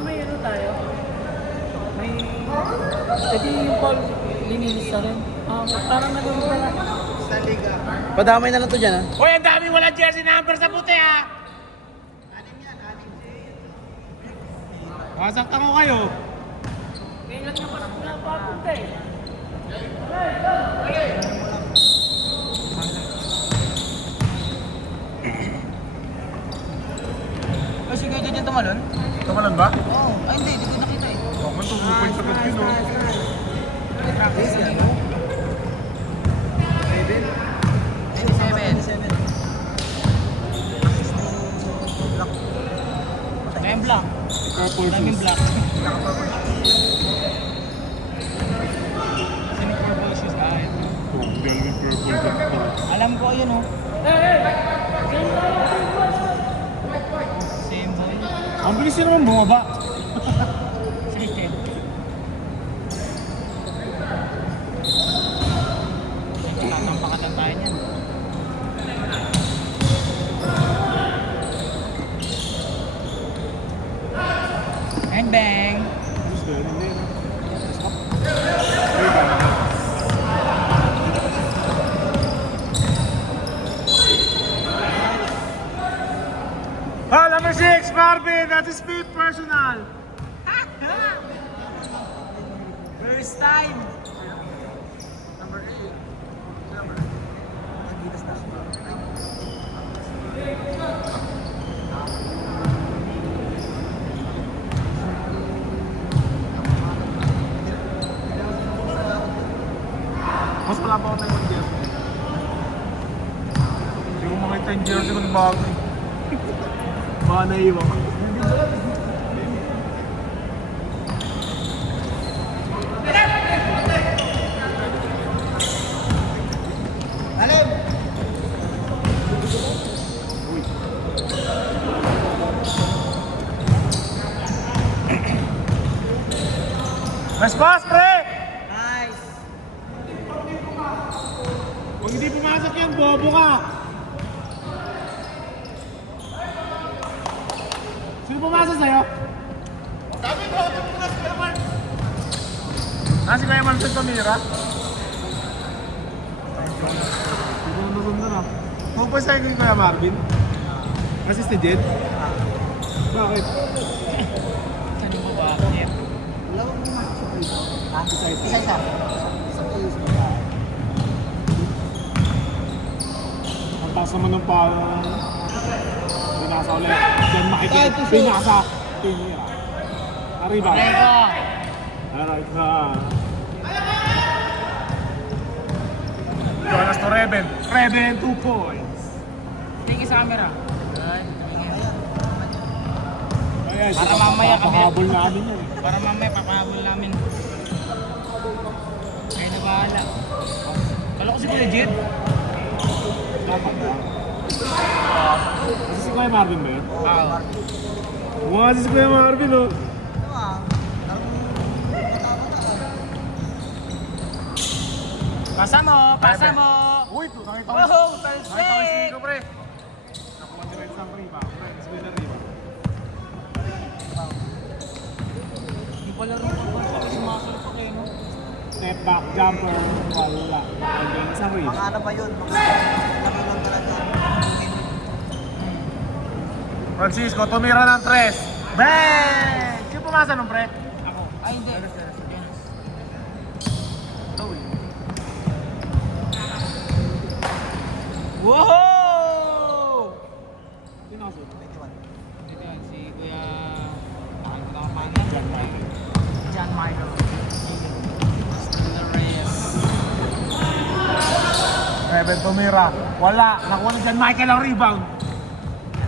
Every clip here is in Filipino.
may ano tayo? May... Ito yung ball, lininis na rin. Parang nalun pala. Sa liga. Padamay na lang to dyan, ha? Hoy, ang dami walang jersey number sa puti, ha? Anim yan, anim. Masaktan ko kayo. Kailan nyo pa napapunta eh. Ay, sige, dyan tumalon? Tumalon ba? Oo. Ay, hindi ko nakita eh. Oh, man, 2 points agad yun, oh. Practice yan, no? 27. May black. Purple Daming shoes. black. Sino purple shoes kahit? Oh, galing yung purple. Alam ko yun, oh. Same boy. Ang bilis yun naman bumaba. Sige. Tatampakatan tayo niyan. And bang! Gusto yun, hindi. Ah, number 6, Marvin, that's his fifth personal. First time! Mas wala pa ako tayo ng jersey. Hindi ko makita yung jersey ko ng bago eh. Baka naiwan ko. Alim! Nice pass, pre! Nice! Kung hindi pumasok yan, bobo ka! Sino pumasok sa'yo? Sabi ko, tumunas ka naman! Ah, si Kuya Marvin tumira? Siguro na ah. Huwag pa sa'yo kay Kuya Marvin? Assist ni Jed? Bakit? Saan yung baba? Yeah. Lawag mo mas sa piso. Isa-isa. Isa-isa. Sa piso. Ang taas naman ng palo. Pinasa ulit. Diyan makikita. Kahit isa. Pinasa. Tinira. Arriba. Arriba! Alright na. Jonas to Reven. Reven, 2 points. Tingin sa camera. Ay, tingin. Ayan, Para mamaya kami- papahabol namin yan eh. Para mamaya papahabol namin. Kayo na bahala. Kala ko si Kuya Jed. Dapat na. Kasi si Kuya Marvin ba yun? Oo. Mukha kasi si Kuya Marvin oh. Ano ah? Pasa mo! Pasa mo! Uy, nakita ko. Wow! Nakita ko yung Perfect! sino, pre. Nakuha si Rex ng riba. Rex with the riba. Hindi pala rin ako. Kasi sumasalap ako kayo, no? Step back, jumper, wala. Again, isang riba. Mga ano ba yun? Mga lang talaga. Francisco, tumira ng 3. Bang! Sino pumasa nung pre? Ako. Ay, hindi. Wow! Sino kasunod? Ito yan, si Kuya... Bakit ko nakapangan? John Michael. John Michael. Reyes. Reven tumira. Wala. Nakuha na John Michael ang rebound.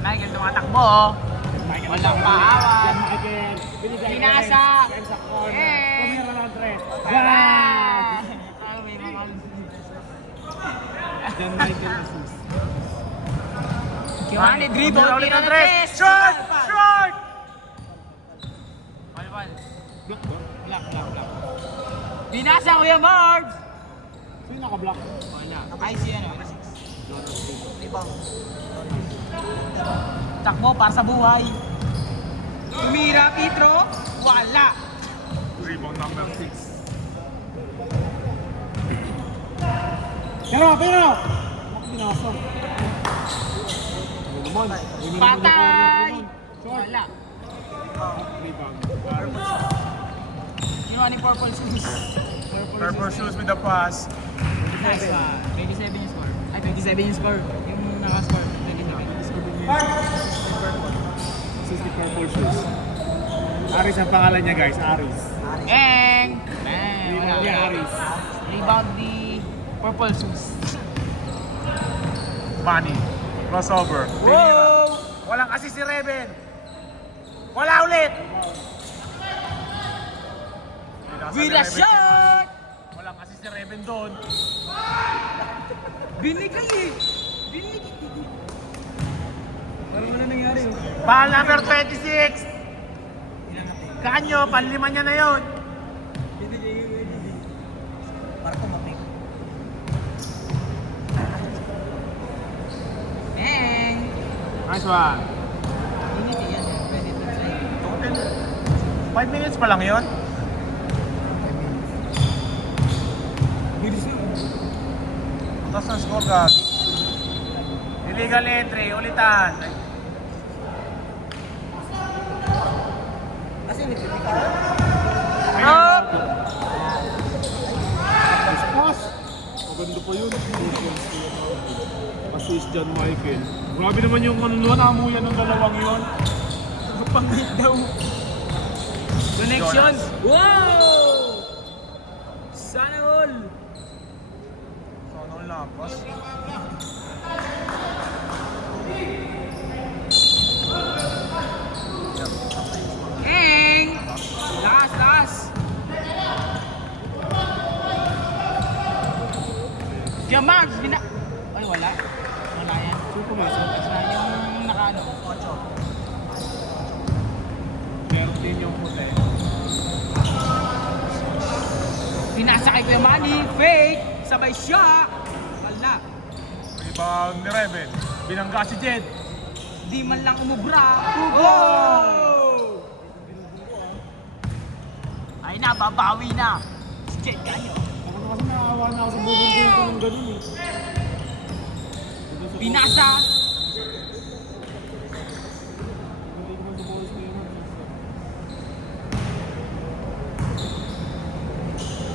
Michael tumatakbo, oh. John Michael. Walang paawan. John Michael. Binigay kay Pinasa. Renz. Renz sa corner. Eh. Tumira ng 3. Bang! Bang! Ay, may mga... John Michael assist. Kiwane, dribble, Tumira ulit tira ng ng 3. tres. Shot! Shot! Palpal. Block ba? Black, black, black. Binasa Kuya Marbs! Sino naka-block? Wala. Ay, si ano? Rebound. Takbo para sa buhay. Tumira, Petro. Wala. Rebound number 6. Pero! Bakit binasa? Ano naman? Patay. Short. Wala. Rebound. Kinuha ni Purple Shoes. Purple shoes with the pass. Nice one. 27 yung score. Ay, 27 yung score. Yung naka-score. 27. This is the purple shoes. Aris ang pangalan niya guys, Aris. Eng! Bang! Wala. Rebound ni Aris. Rebound di Purple Shoes. Manny. Crossover. Wow! Walang assist si Reben. Wala ulit. With a shot! Walang assist si Reben doon. Binigay eh! Binigay! Parang wala nangyari oh. Ball number 26. Kanyo, panlima niya na yun. Para kumapik. Eng! Nice one. Binigay yan. Pwede ito sa'yo. 5 minutes pa lang yun. Bilis na. Tapos ang score ka. Illegal entry, ulitan. Kasi nagpipicture. Oh! Pass! Maganda pa yun. Assist John Michael. Grabe naman yung kanunuan, amuyan ng dalawang yun. Pangit daw. Connection! Wow! Sana all! So, ano lang, pass? Eng! Lakas! Jamag! Ay, wala. Wala yan. Sino pumasok? Basta yung nakaano. 13 yung puti. Pinasa kay Kuya Manny. Fake! Sabay siya! Wala. Rebound ni Reben. Binangga si Jed. Di man lang umubra. Oh! Ay na, babawi na. Si Jet Ganyo. Ako na kasi naawa na ako sa bubong ko yung ganun eh. Pinasa.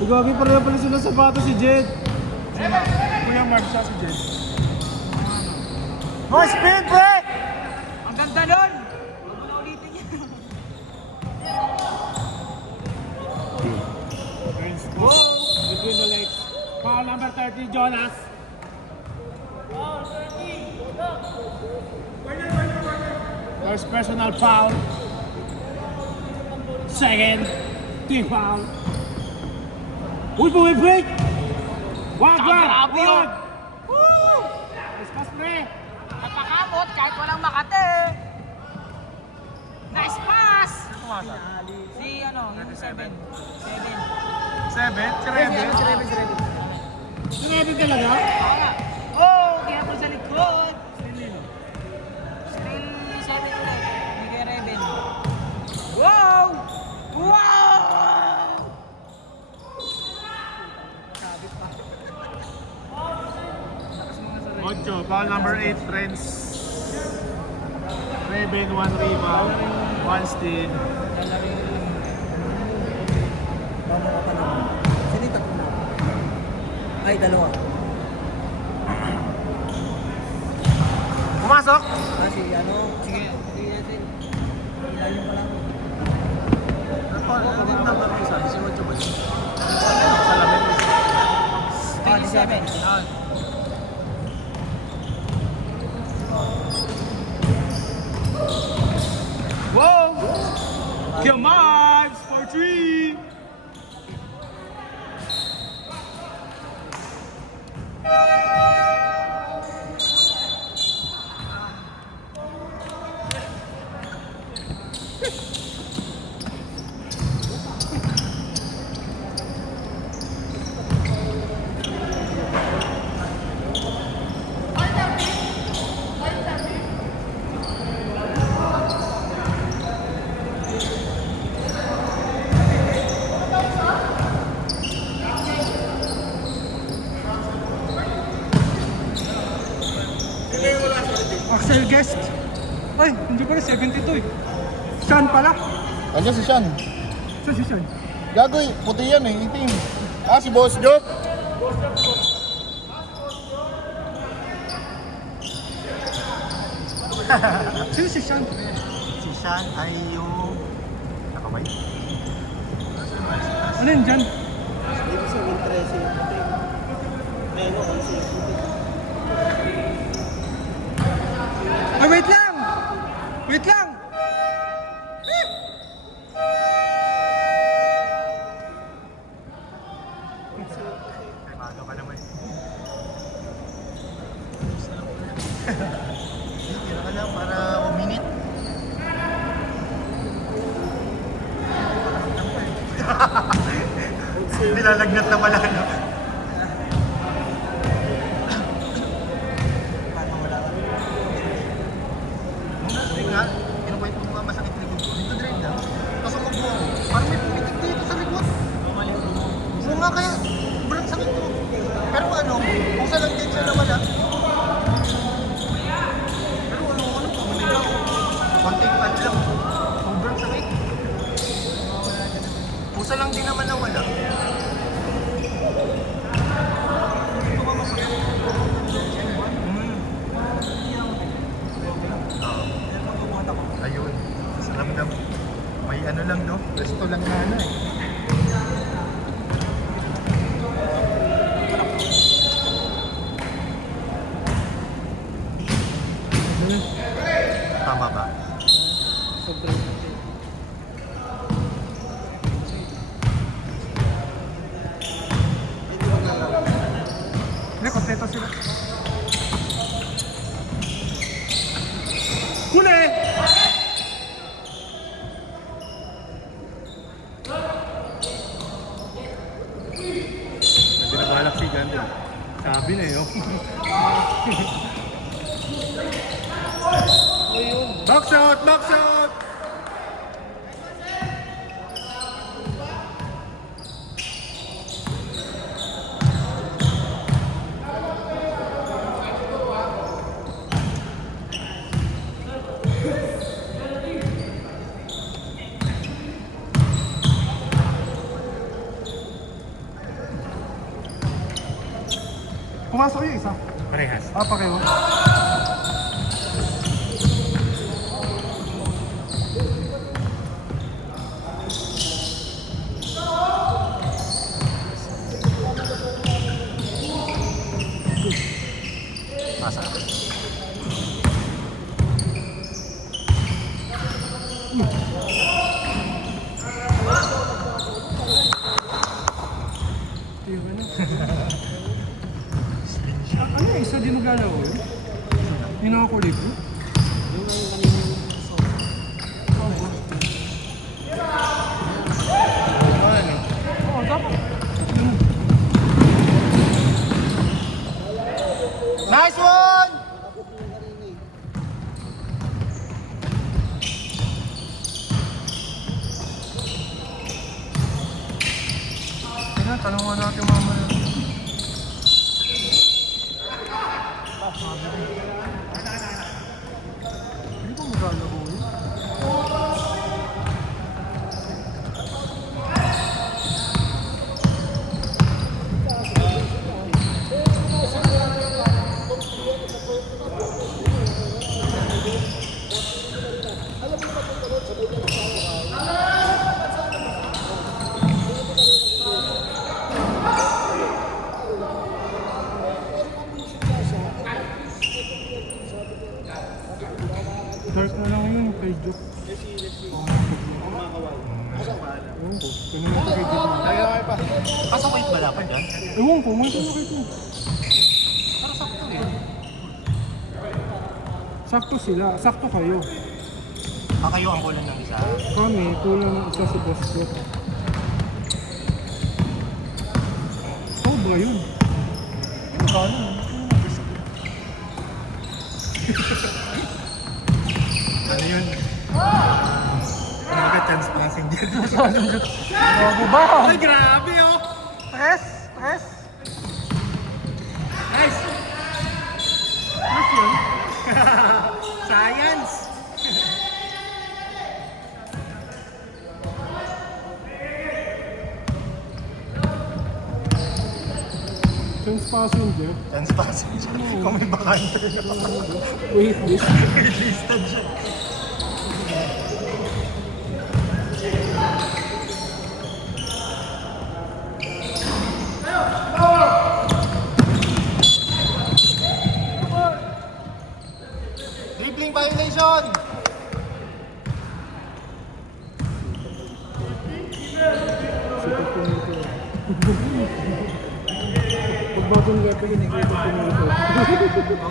Gagi pareho pala sila sa bata si Jed. Sino? Kuya Mark siya si Jed. More speed, pre! Ang ganda nun. Huwag mo na ulitin yan. Whoa! Between the legs. Foul number 30, Jonas. First personal foul. Second, team foul. Uy, bumibig! Wag! Grabe yun. Nice pass, pre! Napakamot kahit walang makate. Nice pass. Si ano, yung 7. 7. 7? Si Rebe? Si Rebe talaga? Oh, kaya po sa likod. Still 7 ulit. Hindi kay Reven. Wow! Wow! Ocho, foul number 8, friends. Reben, 1 rebound, 1 steal. Tama ka pa naman. Sino yung tatlo na? Ay, dalawa. Pumasok! Kasi ano, Sige, sige natin. ilalim pa lang. Ano number isa? 18 ba yun? 27. Whoa! Come on! For 3! West. Ay, hindi pala 72 eh. Sean pala. Andiyan si Sean. Saan si Sean? Gagoy, puti yan eh, itim. Ah, si Boss Joke. Sino si Sean? Si Sean ay yung nakabay. Ano yun dyan? Ibig sabihin 13 yung puti. Meno, 11 yung puti. Ay, wait lang! Wait lang! Ay, bago ka naman. Tira ka lang para uminit. Nilalagnat na pala, no? Paano wala ka? Hindi nga, pinapahit mo mga masakit likod ko. Dito drain lang. Tapos ang mabuo ko, parang may pumitik dito sa likod. Oo nga kaya, sobrang sakit ko. Pero ano, kung sa lang din siya nawala. Pero ano, pumitik ako. Konting pan lang. Sobrang sakit. Pusa lang din naman nawala. Ayun. Sa ramdam. May ano lang, no? Resto lang na ano eh. Tama ba? Sobrang Hindi, kompleto sila. Huli! Pinabalak si Gandhi. Sabi na yun. Box out! Box out! Pumasok yung isa. Parehas. Ah, pareho. Masa. Ano yung isa din magalaw yun? Yung nakakulit ko? Oo, dapat. Nice one! Kaya, tanungan natin mama. Hindi ko magalaw yun. Dark na lang yun, kay Joke. Ewan ko, ganun ito kay Joke. Kaso wait wala pa dyan? Ewan ko, may tanong kay Joke. Pero sakto eh. Sakto sila, sakto kayo. Kayo ang kulang ng isa. Kami, kulang ng isa si Boss Joke. Sobra yun. Ano yun? Chance passing dyan. Bago ba? Ay, grabe oh! Press! Press! Nice! Press yun? Science! Chance passenger. Chance passenger. Kung may bakante. Wait, this. Listed siya. Dribbling violation! Super Pumito. Pag bagong weapon, hindi ko ito Pumito.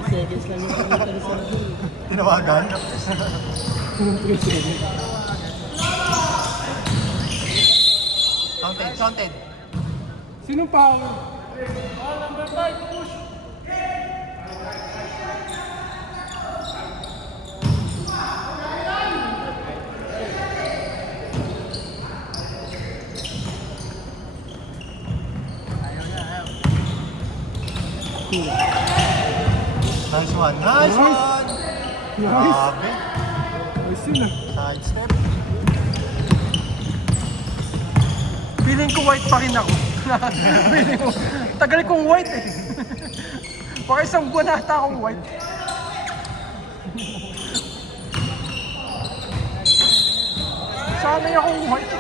Seconds lang yung pagkita ni Sergio. Tinawagan. Counted, counted. Sinong power? Nice one, nice one! Nice. Grabe. Nice yun ah. Side step. Feeling ko white pa rin ako. Feeling ko, tagal kong white eh. Baka isang buwan na ata akong white. Sanay akong white.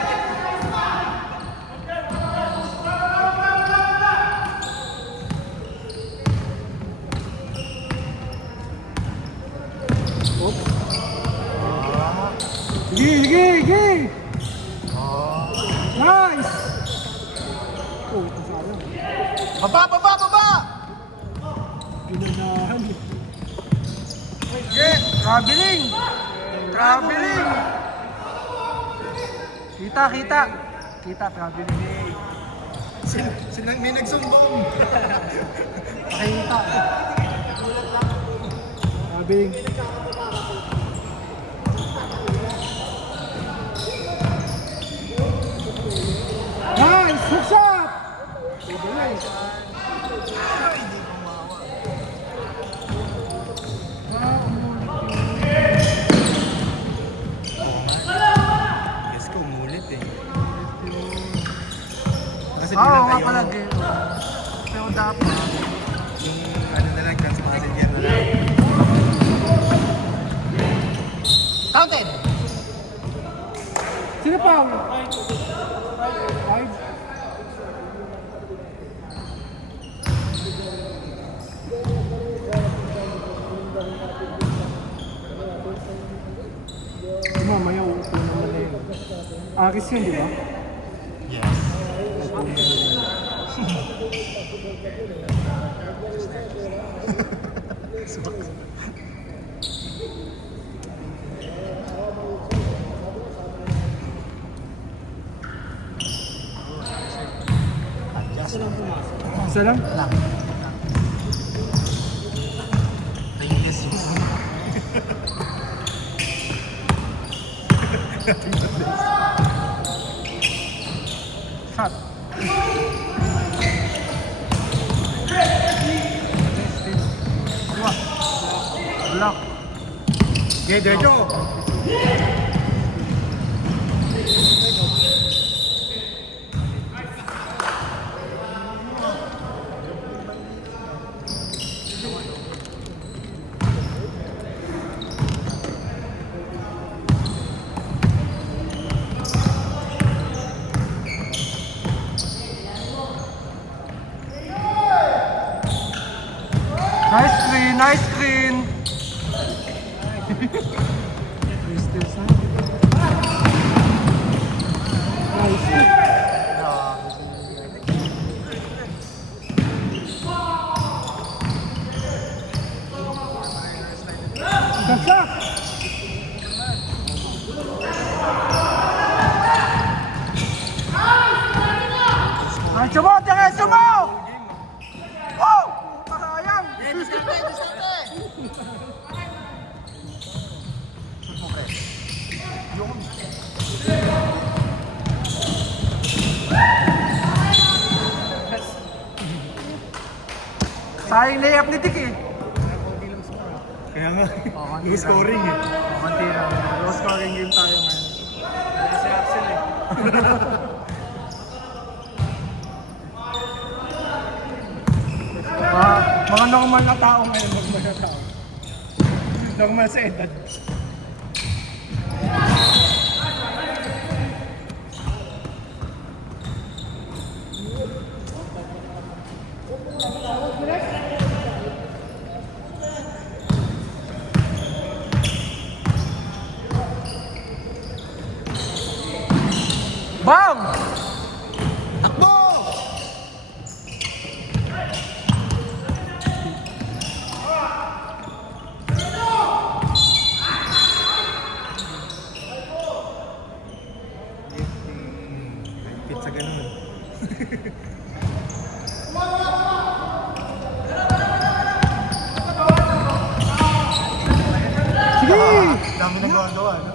Sige, sige, sige! Nice! Oh, ito sayang. Baba, baba, baba! Pinanahan. Yeah, traveling! Traveling! Kita, kita! Kita, traveling eh. May nagsumbong. Kita. Sabing. Nice! Hook shot! Guess ko, umulit eh. Kasi Oo nga tayo, pala, game. Pero dapat. yung ano na lang, chance passenger na lang. Counted! Sino power? Five. Mamaya uupo naman na yun. Akis yun, di ba? Yes. Adjust lang. Isa lang? Lang. Ringless yun. Shot. Block. Okay, diretso! Nice screen, nice screen. Crystal Sun. Nice. Good shot! Diretso mo, diretso mo! Oh! Sayang! Diskarte, diskarte! Okay. Yun. Sayang layup ni Dick eh. Kaya nga, konti low lang. scoring eh. Konti lang. Low scoring game tayo ngayon. Wala si Axel eh. Mga normal na tao ngayon, normal na tao. Normal sa edad. Bang! Higpit sa ganun. Dami nang gawa-gawa, no?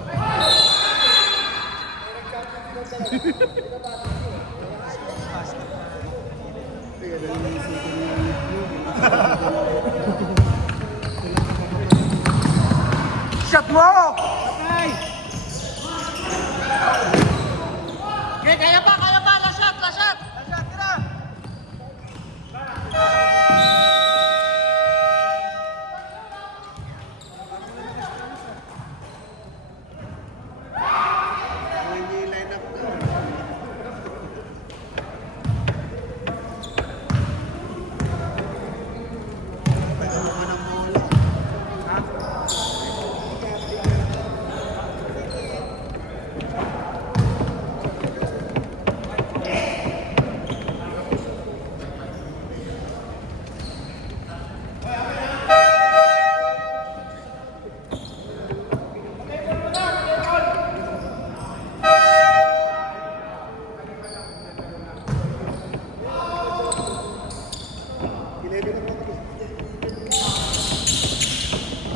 Shot mo! Kaya pa! Last shot! Last shot, tira!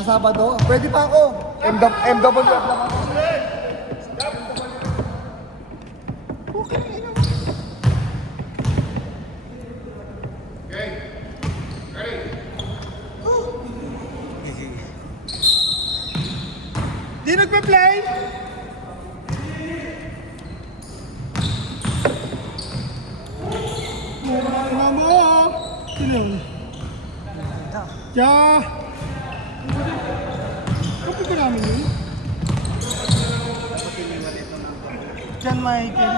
Sa Sabado, pwede pa ako. MWF lang ako. Di nagpa-play? Mama mo! Sino yun? Kaya... Kapit ko namin yun? John Michael.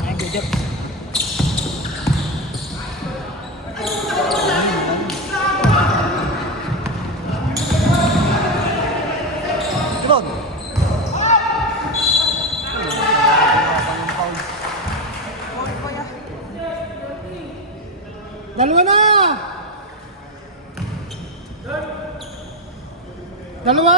Ay, good job. Ron! Dalawa na! Dalawa!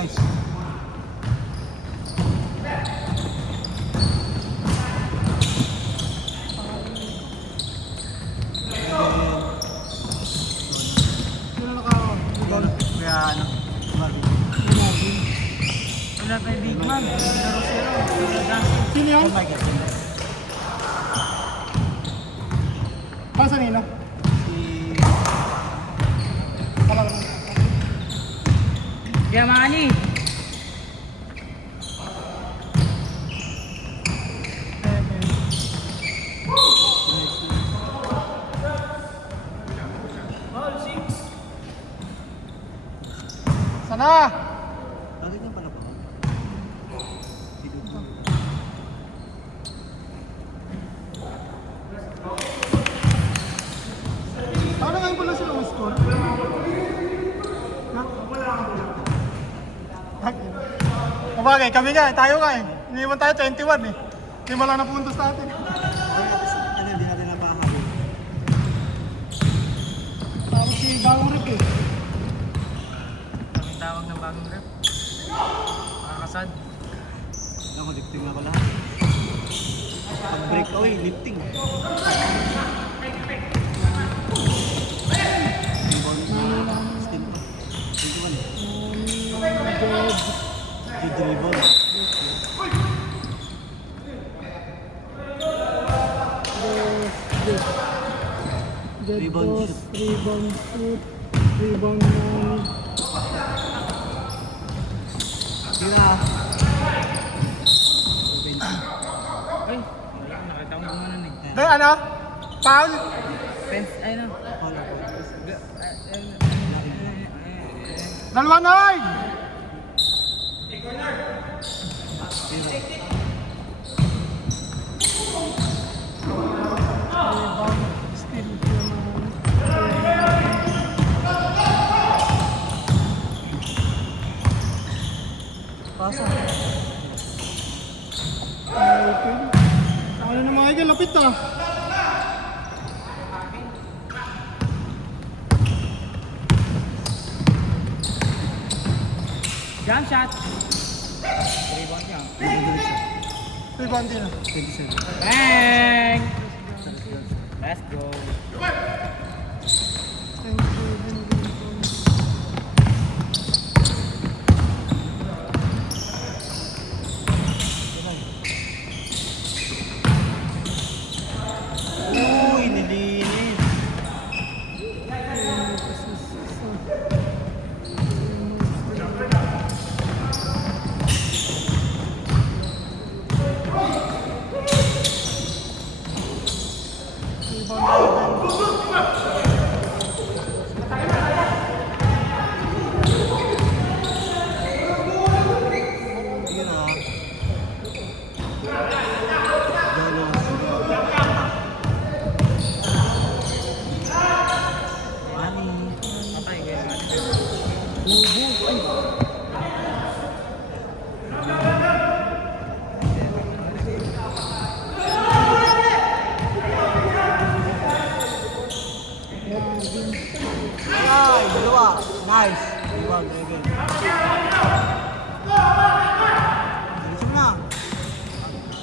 Nice. Kaya ano, Marvin. Wala tayo big man. 0-0. Sino yun? Oh my God. Pasan nila? Kaya Manny. Sana! Bakit niya pala pa? Ano ngayon pala sila ang score? Kabagay, kami nga, tayo nga eh. Iniwan tayo 21 eh. Hindi mo lang napuntos natin. Ano, hindi natin napahabol. Tapos si bagong rep eh. Kaming tawag ng bagong rep. Makakasad. Ako, dikting na pala. Breakaway, lifting. Rebound shoot. Rebound nine. Ay, wala. Nakita ko gumanon eh. Hey, ano? Foul? Fence, ay na. Dalawa na! Ano na mga Eagle, lapit ah. Jump shot. Rebound niya. Rebound din. Bang! Let's go. Uy, nilinis. Yun ah. Patay kayo. Ay, dalawa. Nice. Rebound, Reven. Bilisan na.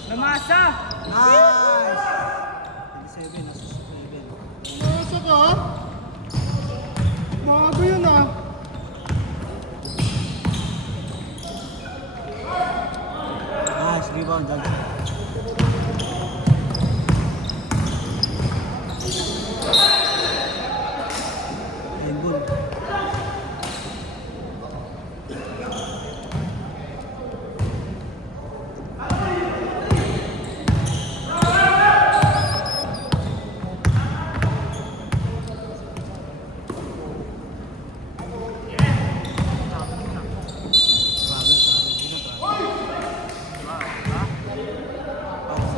Lamasa! Nice. 27, nasa 7. Nasa ka? Bago yun ah. Nice, rebound, dagdag. Ayun, goal.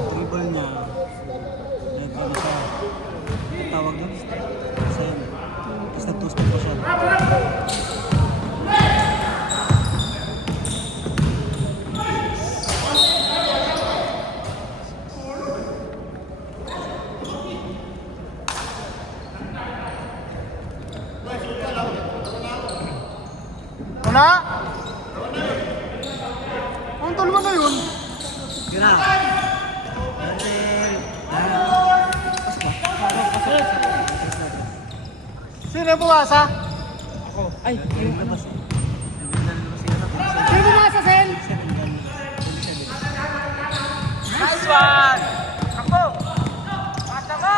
Dribble niya. Nagkano siya. Tawag doon. Sen. Tapos nag-two-step pa siya. Wala? Ang dalawa na yun. Yun na. Sino yung pumasa? Ako. Ay, yung labas. Sino pumasa, Sen? Nice one! Ako! Bata mo!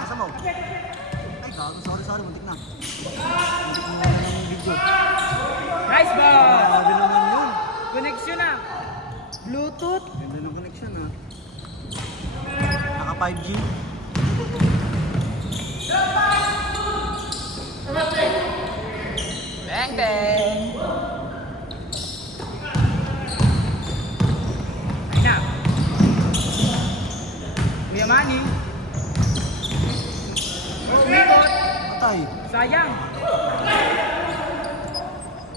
Kasama mo. Ay, gago. Sorry. Muntik na. Muntik na ng video. Nice ball! Grabe naman yun. Connection na! Bluetooth! Ganda ng connection ha. Naka 5G. Bang bang! Ay na! Kuya Manny! Oh, umikot! Patay. Sayang!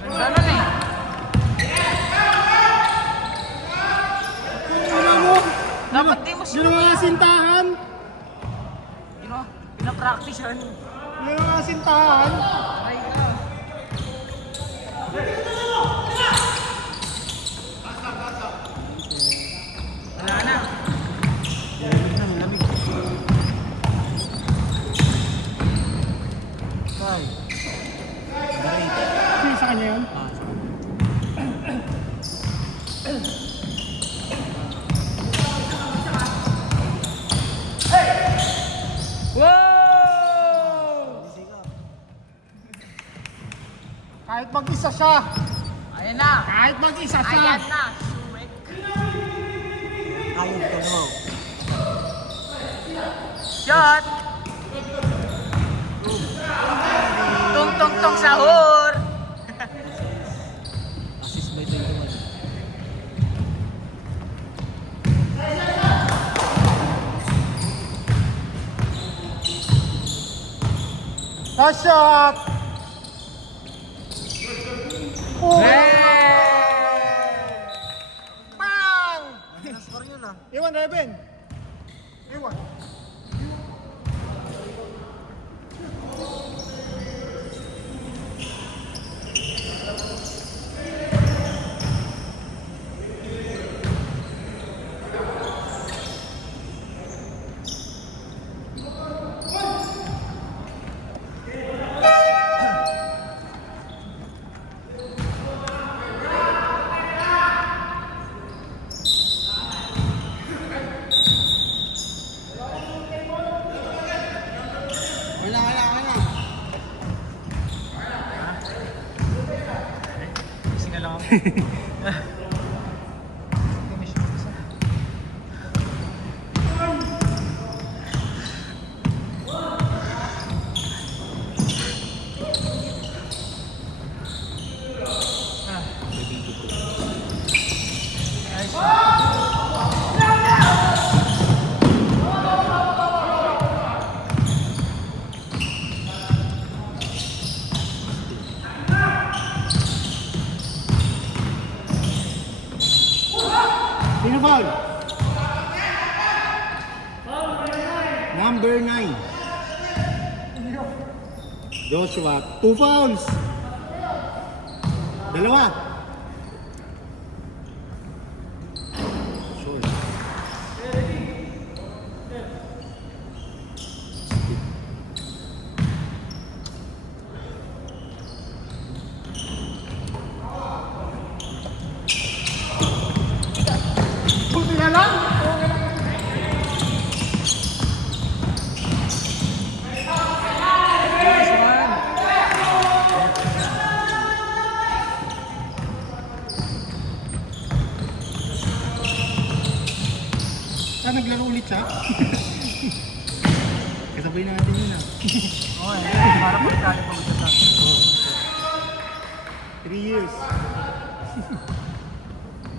Ano na eh? Dapat di mo Yun ang asintahan. pinapractice yun. Yun ang asintahan. Ay, ka. Wala na. Sino sa kanya yun? Wow! Kahit mag-isa siya. Ayan na! Kahit mag-isa siya. Ayan na! Sumek! Ayun ka mo. Shot! Tung tung tung sahur! Assist by 21. Last shot! Bang! Ano score yun ah? Iwan, Reben. Iwan. Wala. Sige lang ako. Sino foul? Number 9. Joshua, 2 fouls. Dalawa. Short. Buti na lang. Naglaro ulit siya? Kasabay natin yun ah. Okay, para pagkali pa ulit sa 3 years.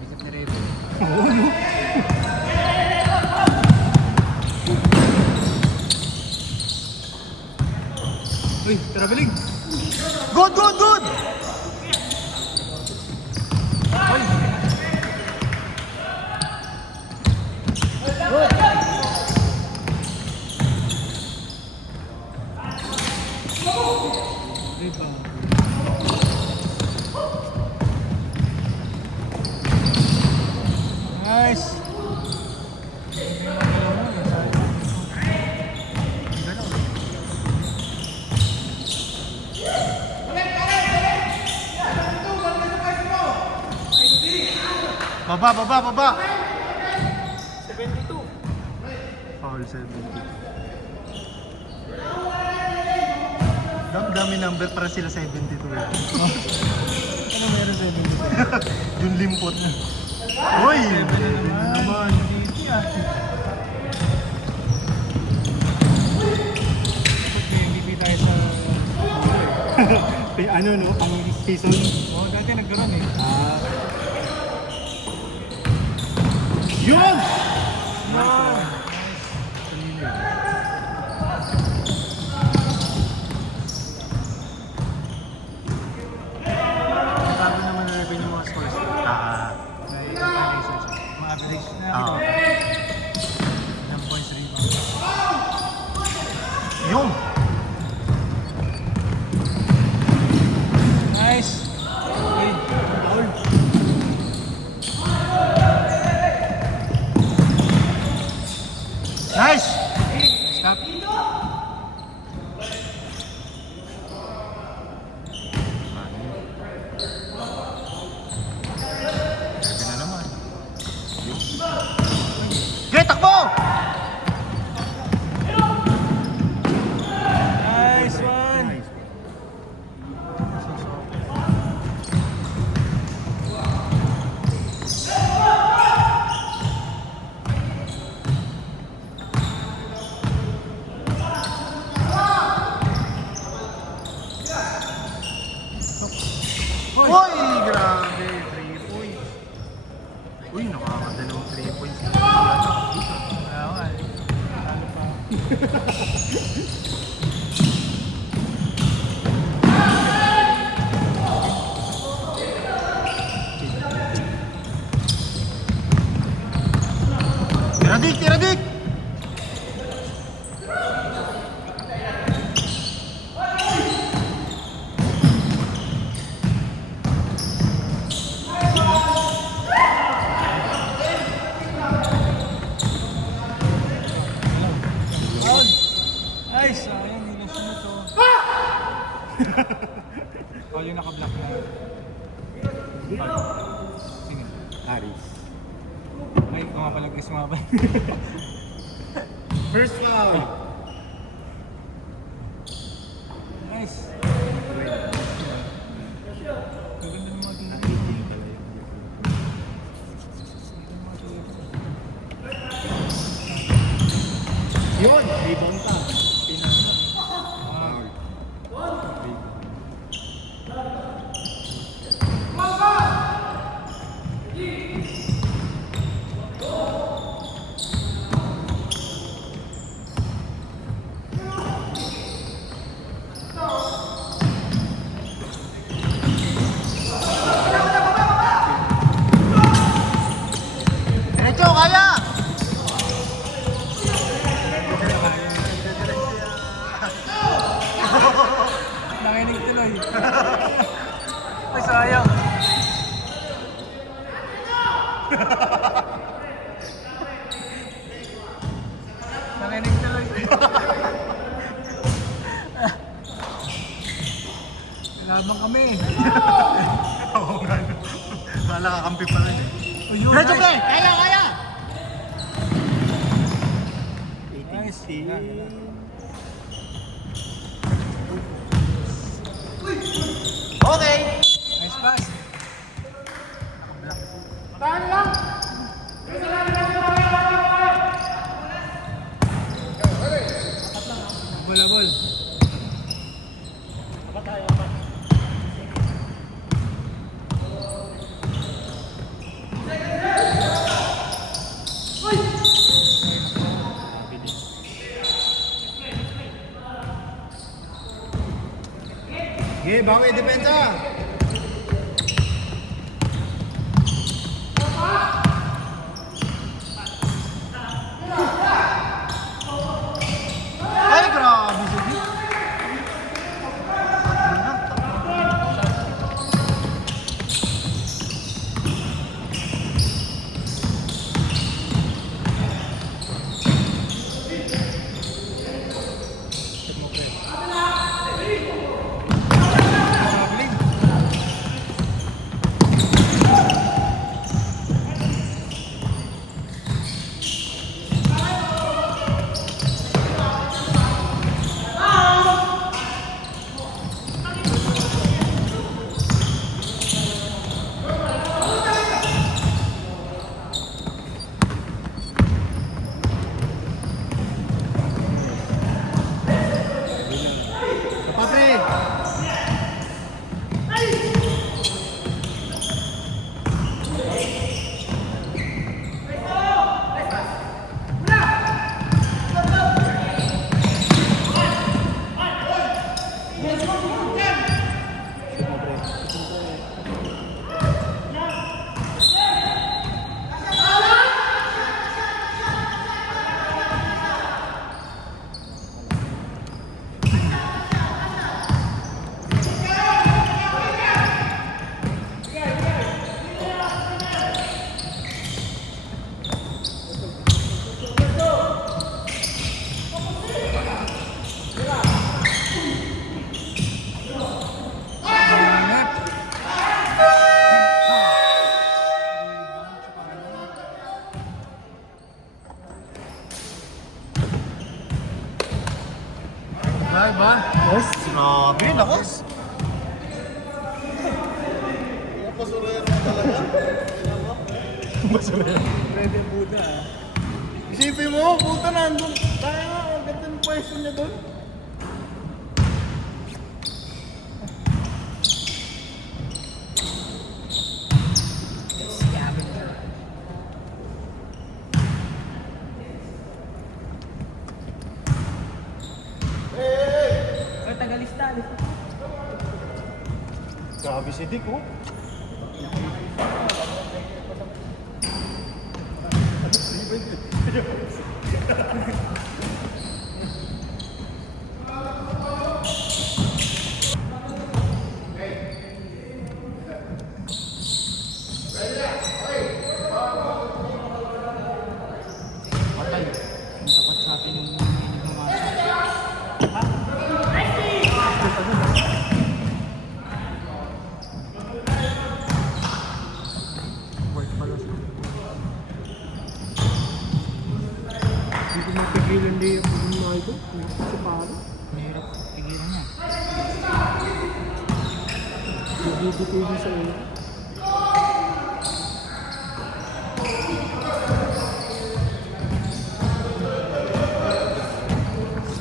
Bisip ni Rebe. Oo, no? Uy, traveling! Good! Nice! Baba! 72. Foul 72. Dami number para sila 72 eh. Ano meron 72? Yung limpot na. Uy! 7 na naman. MVP tayo sa... Ano no? Pang season? Oo, dati nagkaroon eh. Yun! Sabi naman na rin yung mga scores. Mga average na. Oo. Ng points rebound. Yung! Nice! Okay. Foul. Uy, grabe. 3 points. Uy, nakakadalawang 3 points. Kaya nga eh. Talo pa. Tiradik, tiradik! Ay, sayang. Nilas na to. Oh, yung naka-block na. Sino? Aris. Ay, mga pala Chris Mabay. First foul. Nice. Gaganda ng mga tingin. Yun, rebound ka. Diretso, kaya! Nanginig tuloy. Ay, sayang. Nanginig tuloy. Laban kami. Oo nga. Bala kakampi pa rin eh. Ayun, Diretso, nice. pre! Kaya, kaya! Nice. Okay! Nice pass. Bulabol. Okay, bawi depensa. Ay, grabe sige. Patrick. Ay ba? Yes. Grabe, nakos. Pwede Buddha. Isipin mo, puta nandun. Kaya nga, ang ganda ng pwesto niya doon. Grabe si Dick, oh. Patay. Ang tapat sa atin yung hindi pumasok. White pala siya. Hindi ko mapigilan din yung mga ito. Kasi paro. Mahirap pigilan niya. Nagbubutuhin sa ulo.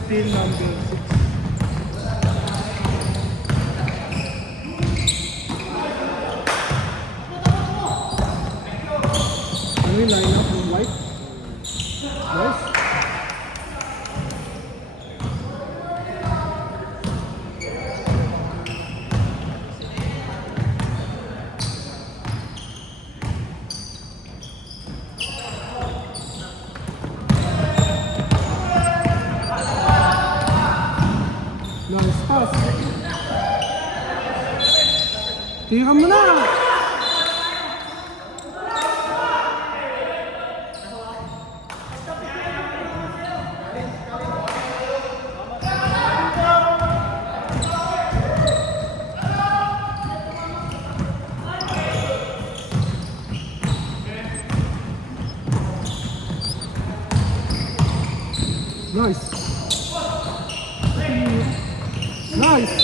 Still number 6. Ano yung lineup ng white? Nice. Nice pass. Tira mo na! Nice. Nice.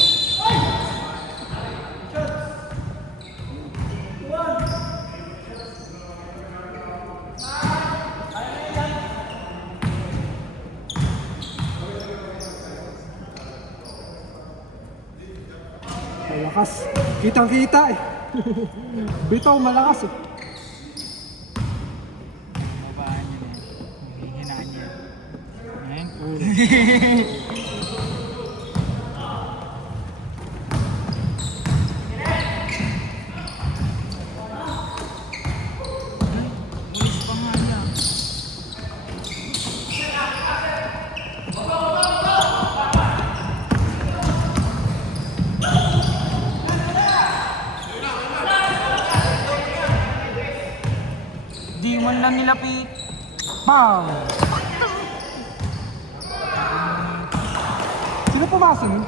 Malakas. Kitang-kita eh. Bitaw malakas eh. Mabaan yun eh. Hihinaan niya. Ayan. Ulis pa nga niya. Di man lang nilapit. Bang! Sino pumasok nun?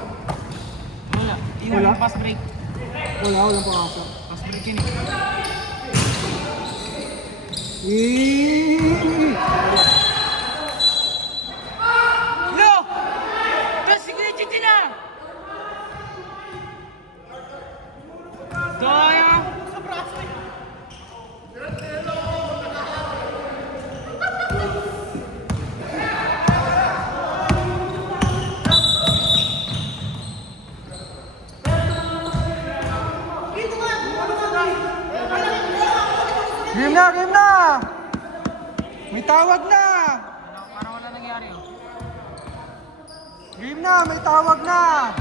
Wala. Yun Wala? yung fast break. Walang pumasok. Fast break yun eh. Yo! Tapos sige na chichi na! Kaya! Game na! Game na! May tawag na! Parang wala nangyari oh. Game na! May tawag na!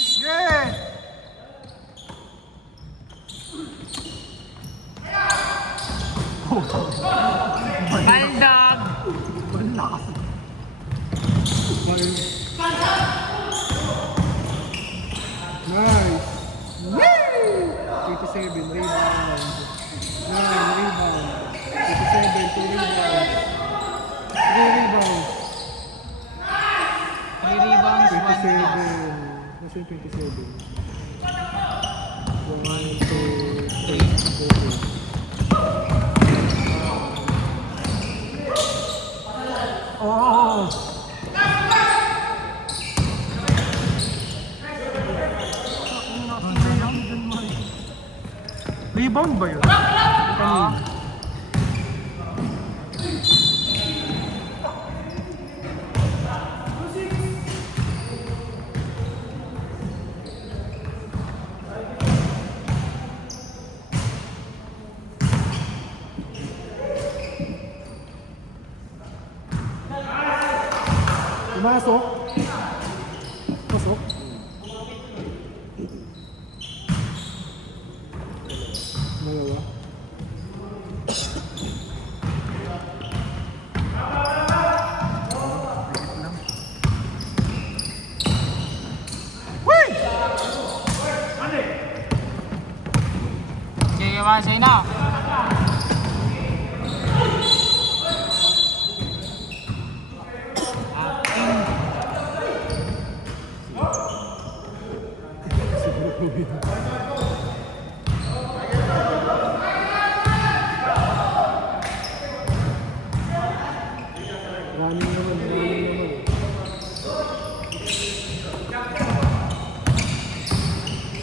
Yeah! Baldag! Nice. Woo! 87 rebound. 9 rebound. 87 2 rebound. 3 rebounds. 3 rebounds, 1 27. loss. Nasa yung 27. 1, 2, 3, 4. Oh! Rebound ba yun? Pumasok. Pasok. sa'yo na. Running naman, running naman.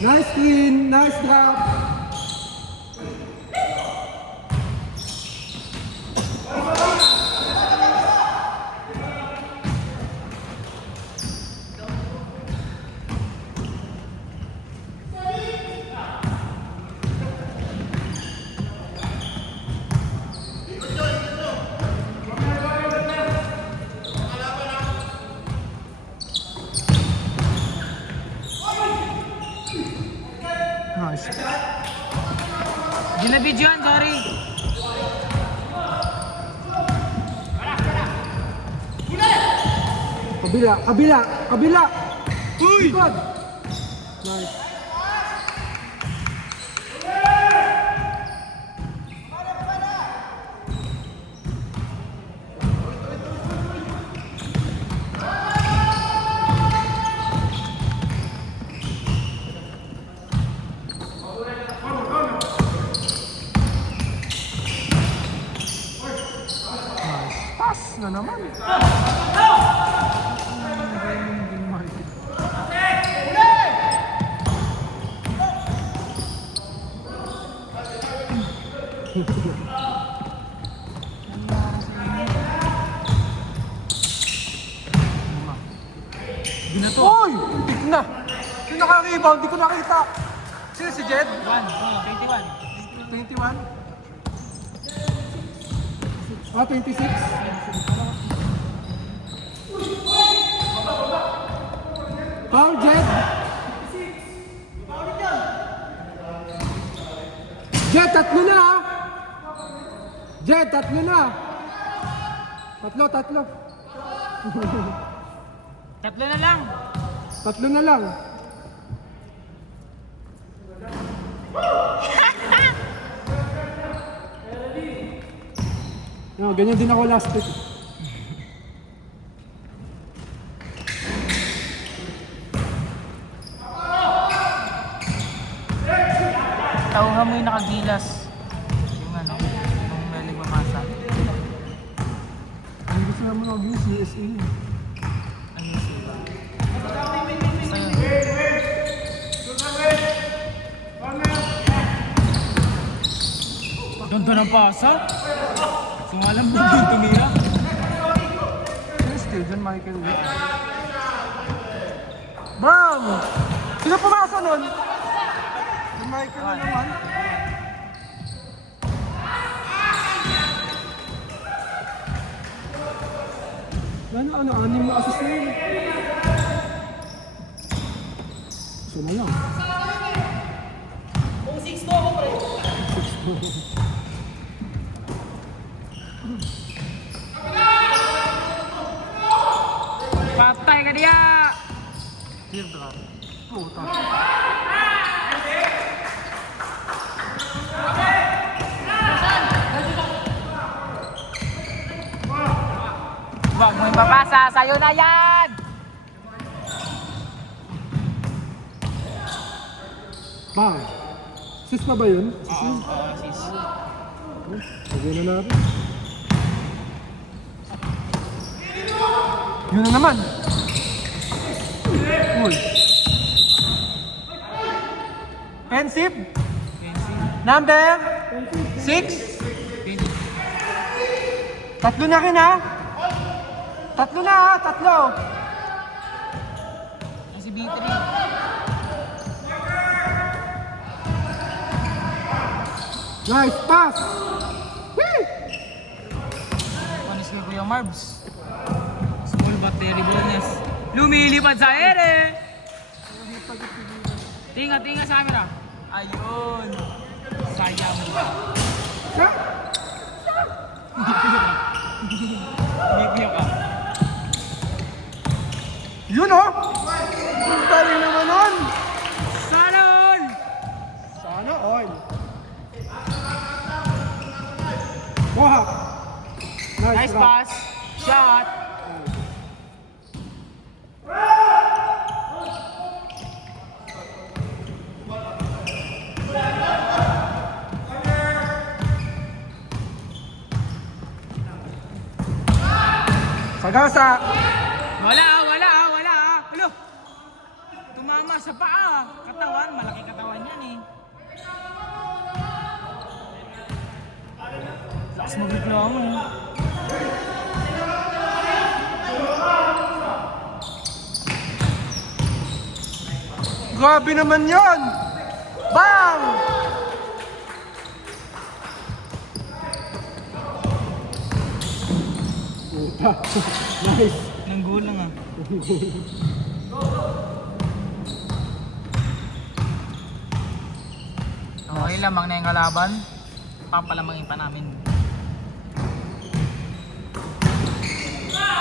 Nice clean, nice drop. Nice. Ginabidyoan, sorry. Kabila, kabila, kabila. Uy! Good. Nice. Pass na naman. Ginato. Uy! Pick na! Sino naka-rebound? Di ko nakita. Sino si Jed? 21. 21? Ah, 26. Foul, Jet. Jet, tatlo na ha. Jet, tatlo na. Tatlo. Tatlo na lang. Tatlo na lang. No, ganyan din ako last week. Tauhan mo yung nakagilas. Yung ano, yung may nagmamasa. Ang gusto naman ako yung CSA. Ano yung sila? Ganda ng pasa. Sumalam mo dito niya. Sino si John Michael Wick? Bam! Sino pumasa nun? John Michael na naman. Ano, anim na assist na yun. So na lang. Patay ka diya! Teardrop. Puta. Wag mo ipapasa, sa'yo na yan! Bang! Assist na ba yun? Oo, sis. Lagyan na natin. Yun na naman. Uy. Pensive. Number 6. Tatlo na rin ha. Tatlo na ha, tatlo. Si B3. Nice pass! Panis kay Kuya Marbs. Small but terribleness. Lumilipad sa ere! Tinga sa camera. Ayun. Sayang. Bibigyan ka. Yun oh. Ang galing naman nun. Sana all! Sana all. Nagasa. Wala. Hello. Tumama sa paa. Katawan, malaki katawan yan eh. Lakas magreklamo eh. Grabe naman yan! Bang! Nice. Nanggulang ah. Okay, lamang na yung kalaban. Pampalamangin pa namin.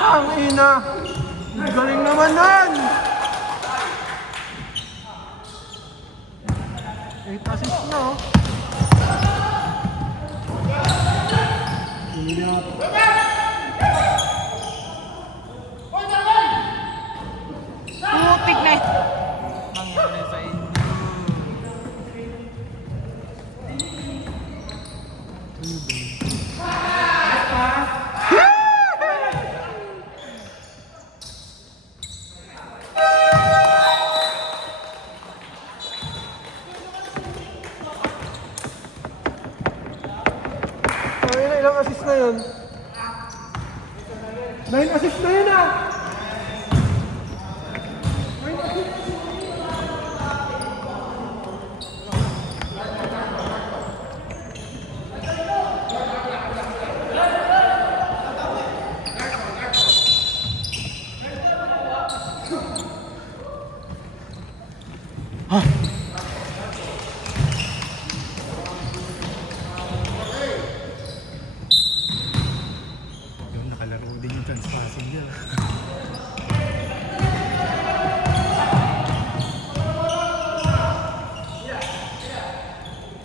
Ang ina! Galing naman nun! 8 assists na oh. Putik na eh. Mangyari sa inyo. Ang ina, ilang assist na yun? 9 assists na yun ah! Yung nakalaro din yung transpassing niya.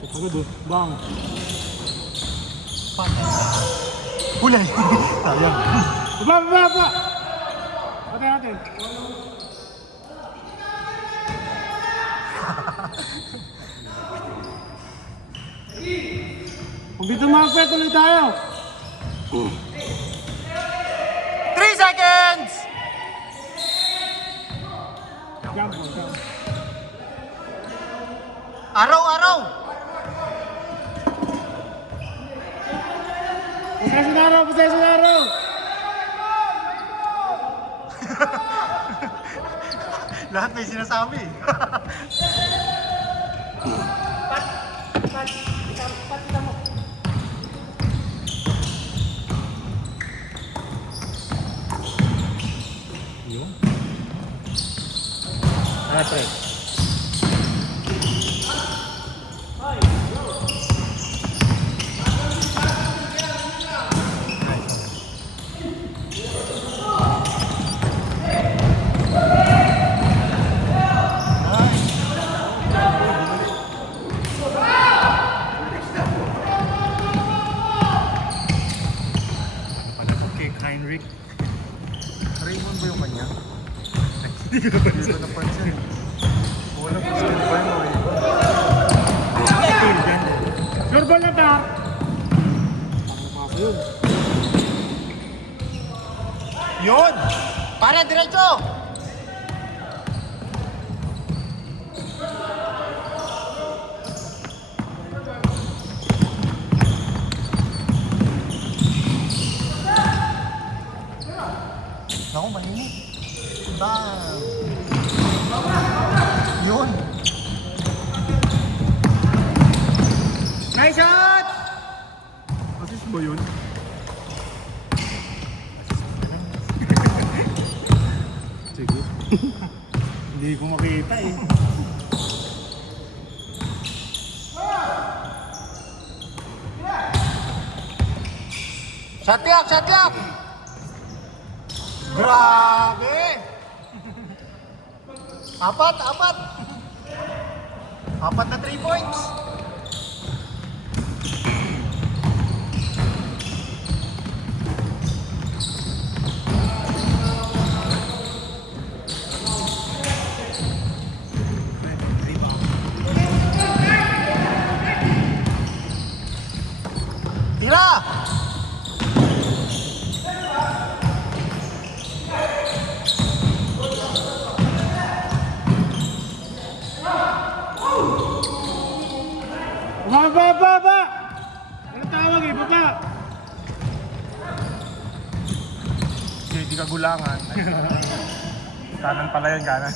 Pagod oh. Bang. Kulay. Sayang. Baba! Patay natin. Kung dito mga tuloy tayo. 3 seconds! Jump. Araw! Possession araw! Lahat may sinasabi. Yun. Try. Heinrich. Raymond ba yung kanya? Hindi ko napansin. Wala po skill ba yung Raymond? Sure ball na ta! Yun! Para diretso! Ako, malinis. Bang! Yun! Nice shot! Assist ba yun? Sige. Hindi ko makita eh. Shot clock! Grabe! Apat! Apat na 3 points! Tira! Baba! Ano tawag eh? Baba! Okay, di kagulangan. Kanan pala yun, kanan.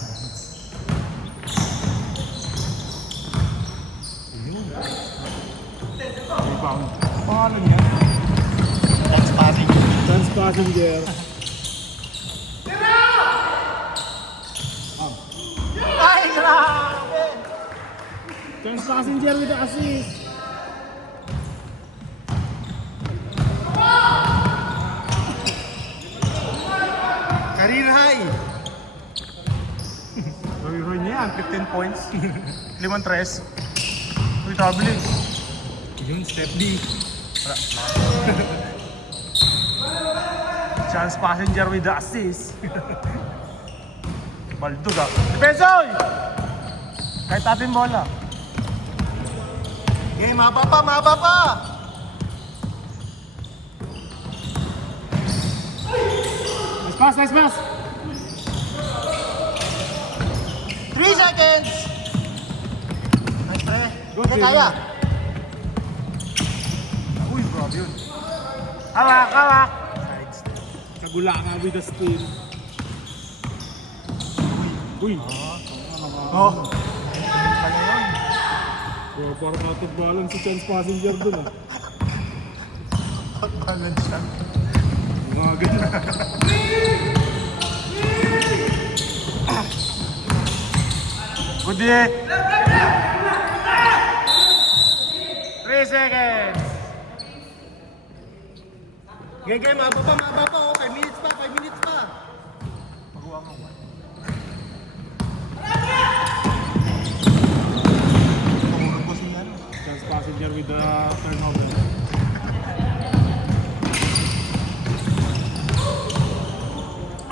Rebound. Pangalan niya? That's passing. Trans passenger. Ay, grabe! Trans passenger with the assist. Career high! Roy niya yan, 15 points. 5 tres. Uy, traveling. Yun, step D. Chance passenger with the assist. Baldog ah. Defensoy! Kahit atin bola. Okay, maba pa! Nice pass! 3 seconds! Nice pre. Good, Okay, Jay. kaya. Uy, grabe yun. Hawak! Kagulangan with the steal. Uy! Oh. Bro, parang out of balance si Chance passenger dun ah. Balance siya. Mga ganun. Good day. 3 seconds. Okay, maba pa. Oh. 5 minutes pa. Magawa mo. Chance passenger with the turnover.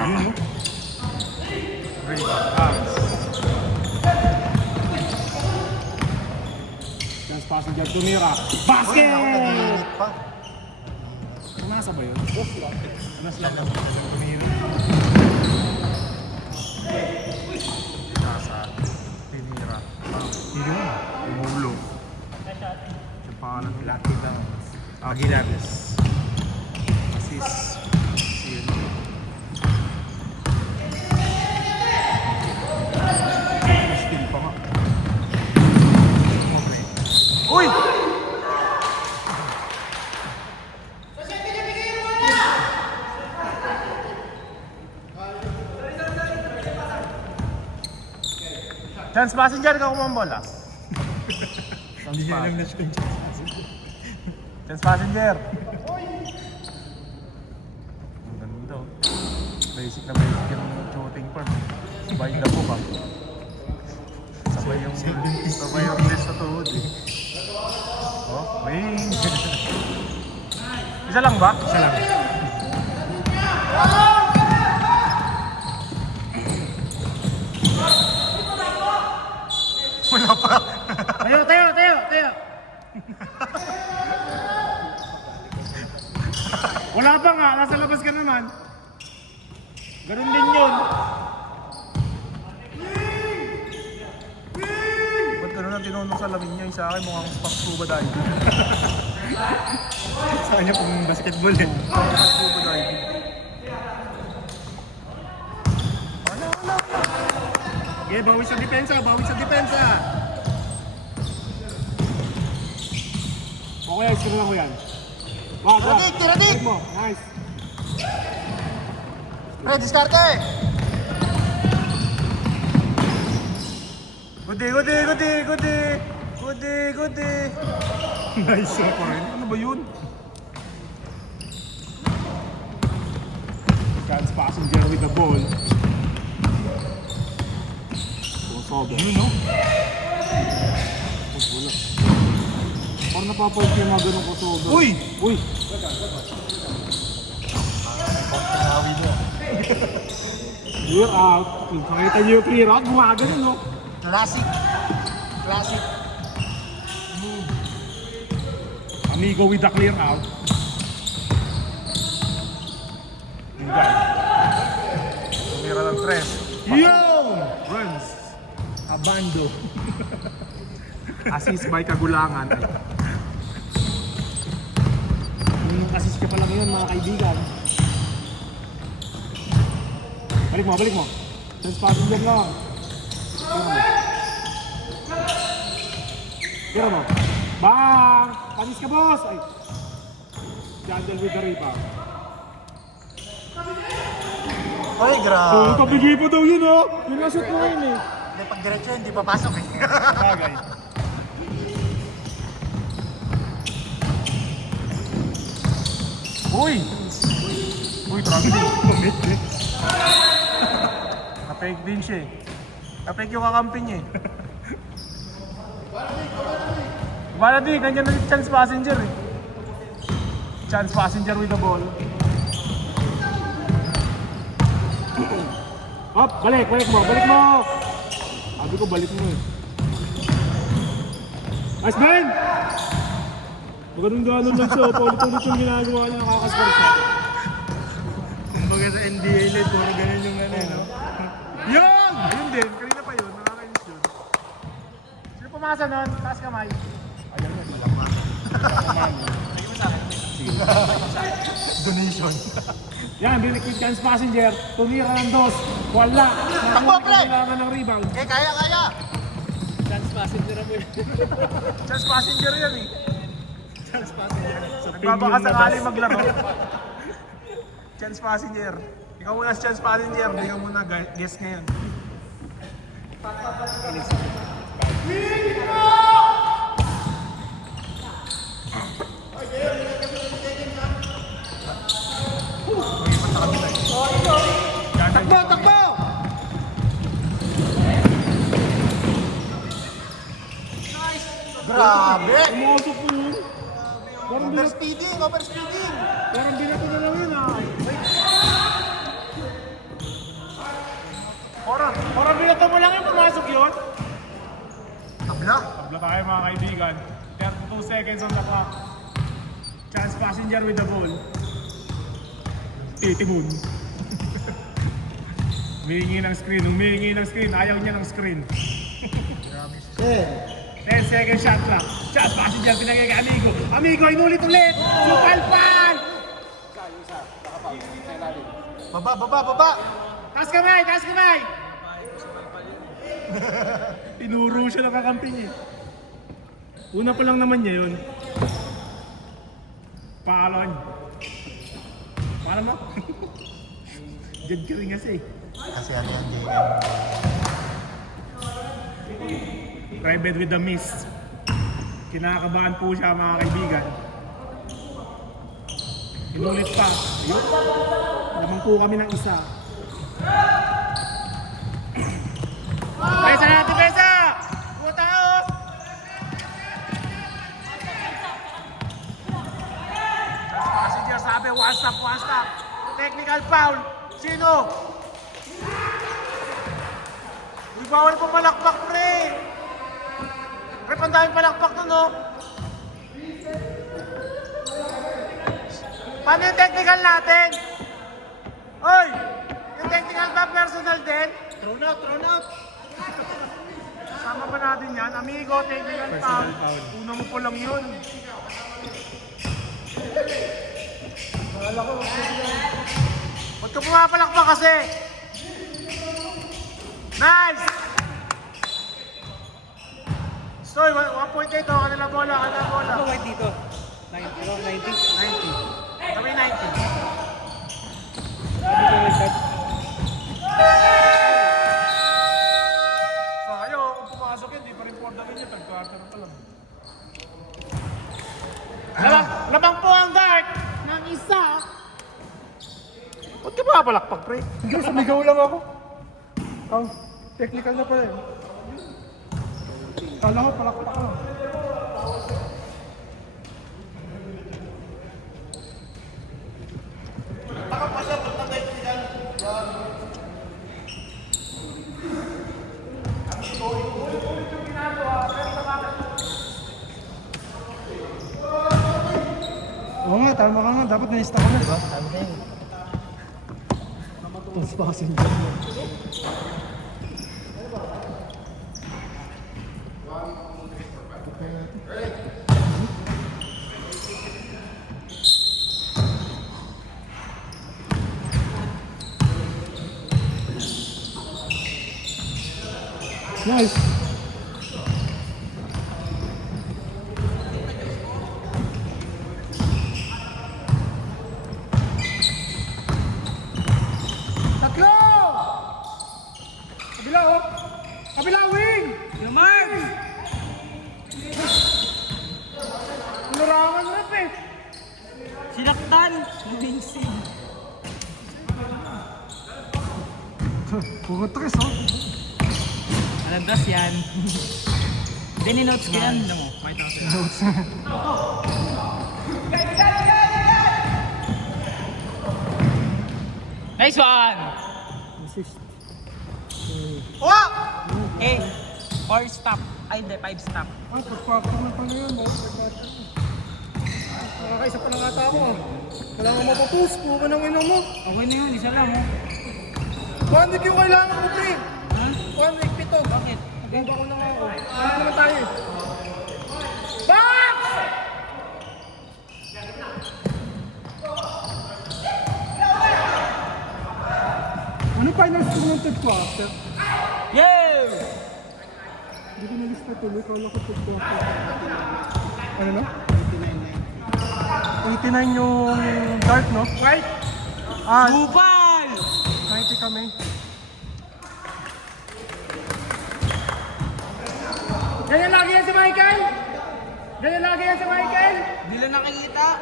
Ayun no? Great. Chance passenger tumira. Basket! Nag-iinit pa. Nasa ba yun? Nasa tinira. Yun. Umulo. Yung pangalan nila. Aguilares. Assist. Yun. Steal pa nga. Uy! Chance passenger ka kumang bola. Hindi niya alam na siya yung Chance passenger. Ang ganda. Basic na basic yung shooting form. Sabay na po ba? Sabay yung list sa tuhod eh. Oh, wing! Isa lang ba? Isa lang. Wala pa. Tayo! Wala pa nga, nasa labas ka naman. Ganun din yun. Ba't ganun ang tinunong sa lamin niya? Yung sa akin mukhang scuba diving. Sa kanya pang basketball eh. Scuba diving. Okay, bawi sa depensa. Okay, ayos ka na lang ko yan. Wag. Tiradik! Mo, nice. Pre, diskarte! Goody! Nice pa rin. Ano ba yun? Chance passenger with the ball. Sobo. Yun, no? Wala. Parang napapalik yung mga ganun ko sobo. Uy! Clear out. Kung pakita niyo yung clear out, gumagano, no? Classic. Amigo with the clear out. Tumira ng tres. Yo! Runs. Abando. Assist by Kagulangan. Assist ka pa lang yun mga kaibigan. Balik mo. Just passing lang lang. Tira mo. Bang! Panis ka, boss! Ay! Jandal with the rebound. Oy, grabe. Pabigay pa daw yun, oh! Yun nga shoot mo yun, eh. Hindi, pag diretso hindi papasok eh. Bagay. Uy! Uy, traveling. Napake din siya eh. Napake yung kakampi niya eh. Wala din, ganyan na chance passenger eh. Chance passenger with the ball. Up! Balik mo! Sabi ko, balik mo eh. Nice man! Ganun lang siya, paulit-ulit yung ginagawa niya, nakakasbar siya. Kumbaga sa NBA ulit, puro ganun yung ano, no? Yun! Ayun din, kanina pa yun, nakakainis yun. Sino pumasa nun? Taas kamay. Donation. Yan, bilik chance passenger, tumira ng dos, wala. Takbo, pre! Kailangan ng rebound. Eh, kaya. Chance passenger mo yun. Chance passenger yan eh. Chance passenger. Nagbabaka sakali maglaro. Chance passenger. Ikaw muna si chance passenger, hindi ka muna guess ngayon. Takbo! Grabe! Umusok po yun. Overspeeding! Parang binato na lang yun, ah. Parang binato mo lang yung pumasok yun. Tabla! Tabla tayo mga kaibigan. 32 seconds on the clock. Chance passenger with the ball. Titibun. Humihingi ng screen. Ayaw niya ng screen. 10 seconds shot clock. Chance passenger, pinagay kay Amigo. Amigo, inulit ulit. Supalpal! Baba! Taas kamay! Tinuro siya ng kakampi niya. Una pa lang naman niya yun. Paalon. Paano mo? Diyan ka rin kasi. Kasi ano yan, JM? Private with the miss. Kinakabahan po siya mga kaibigan. Inulit pa. Ayun. Lamang po kami ng isa. Pesa natin, pesa! Puta ka, oh! Passenger sabi, one stop. Technical foul. Sino? Uy, bawal po palakpak, pre! Pre, pandaming palakpak nun, no? Paano yung technical natin? Oy! Yung technical ba personal din? Thrown out! Sama ba natin yan? Amigo, technical foul. Una mo po lang yun. Ba't ka pumapalakpak kasi? Nice! Stoy, 1.8 o, kanila bola. Ano white dito? 90? 90. Kami 90. Ayaw, kung pumasok yun, di pa rin pordakin yun. Tag-quarter pa lang. Labang po ang dart ng isa. Ba't ka papalakpak, pre? Hindi, sumigaw lang ako. Technical na pala eh. Kala ko, palakpak lang. Oo nga, tama ka nga. Dapat na-lista ko na, di ba? Tapos passenger. Nice. Tatlo! Kabila, oh! Kabila, wing! Kuya Marbs! Larangan rep eh! Sinaktan! Amazing! Pumatres, oh! Alandas yan. Hindi ni-notes ko yan. Ano mo? Pakita ko sa'yo. Nice one! Assist. Wow! Eh, 4 stop. Ay, hindi, 5 stop. Ah, pag-factor na pala yun, oh. Nakakaisa pa lang ata ako, ah. Kailangan mo papus, puka ng ina mo. Okay na yun, isa lang oh. 1 week yung kailangan ko, pre. Ha? 1 week, pito. Bakit? Nagbago ko na nga ako. Ano naman tayo eh. Box! Ano final score ng third quarter? Yeah! Hindi ko nalista tuloy, kala ko third quarter. Ano na? 89 yung dart, no? Right? Ah, Bupal! 90 kami. Ganyan lagi yan si Michael? Ganyan lagi yan si Michael? Hindi lang nakikita.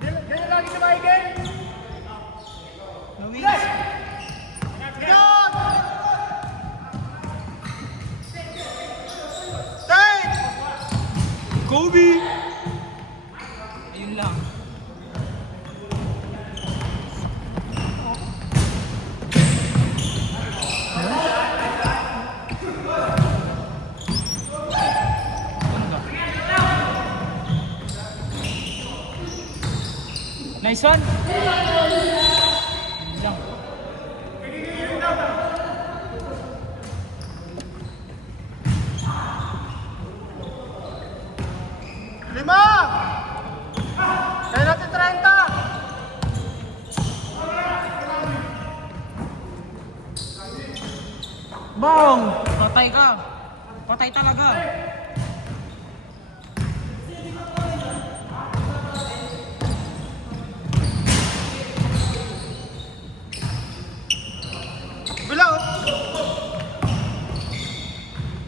Ganyan lagi si Michael? Nawis. Kobe! Ayun lang. Nice one. Ayun lang. Lima! Kaya natin 30! Bang! Patay ka. Patay talaga. Bilaw!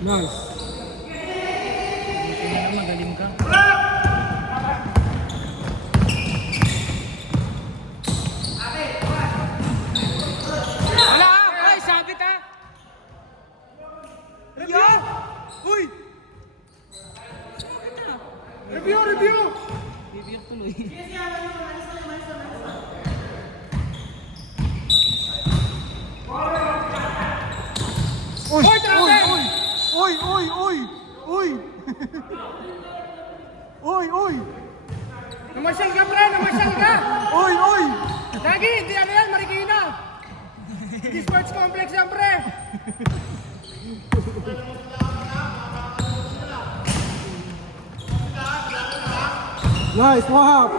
Nice. Kaya na magaling ka. Wala! Ay, sabit ha! Review! Uy! Review! Review! Bibigyan tuloy. Uy! Uy! Uy! Uy! Uy! Uy! Uy! Uy! Uy! Namasyal ka, pre! Namasyal ka! Uy! Uy! Lagi! Hindi ano yan, Marikina! Hindi sports complex yan, pre! Nice! Wahab!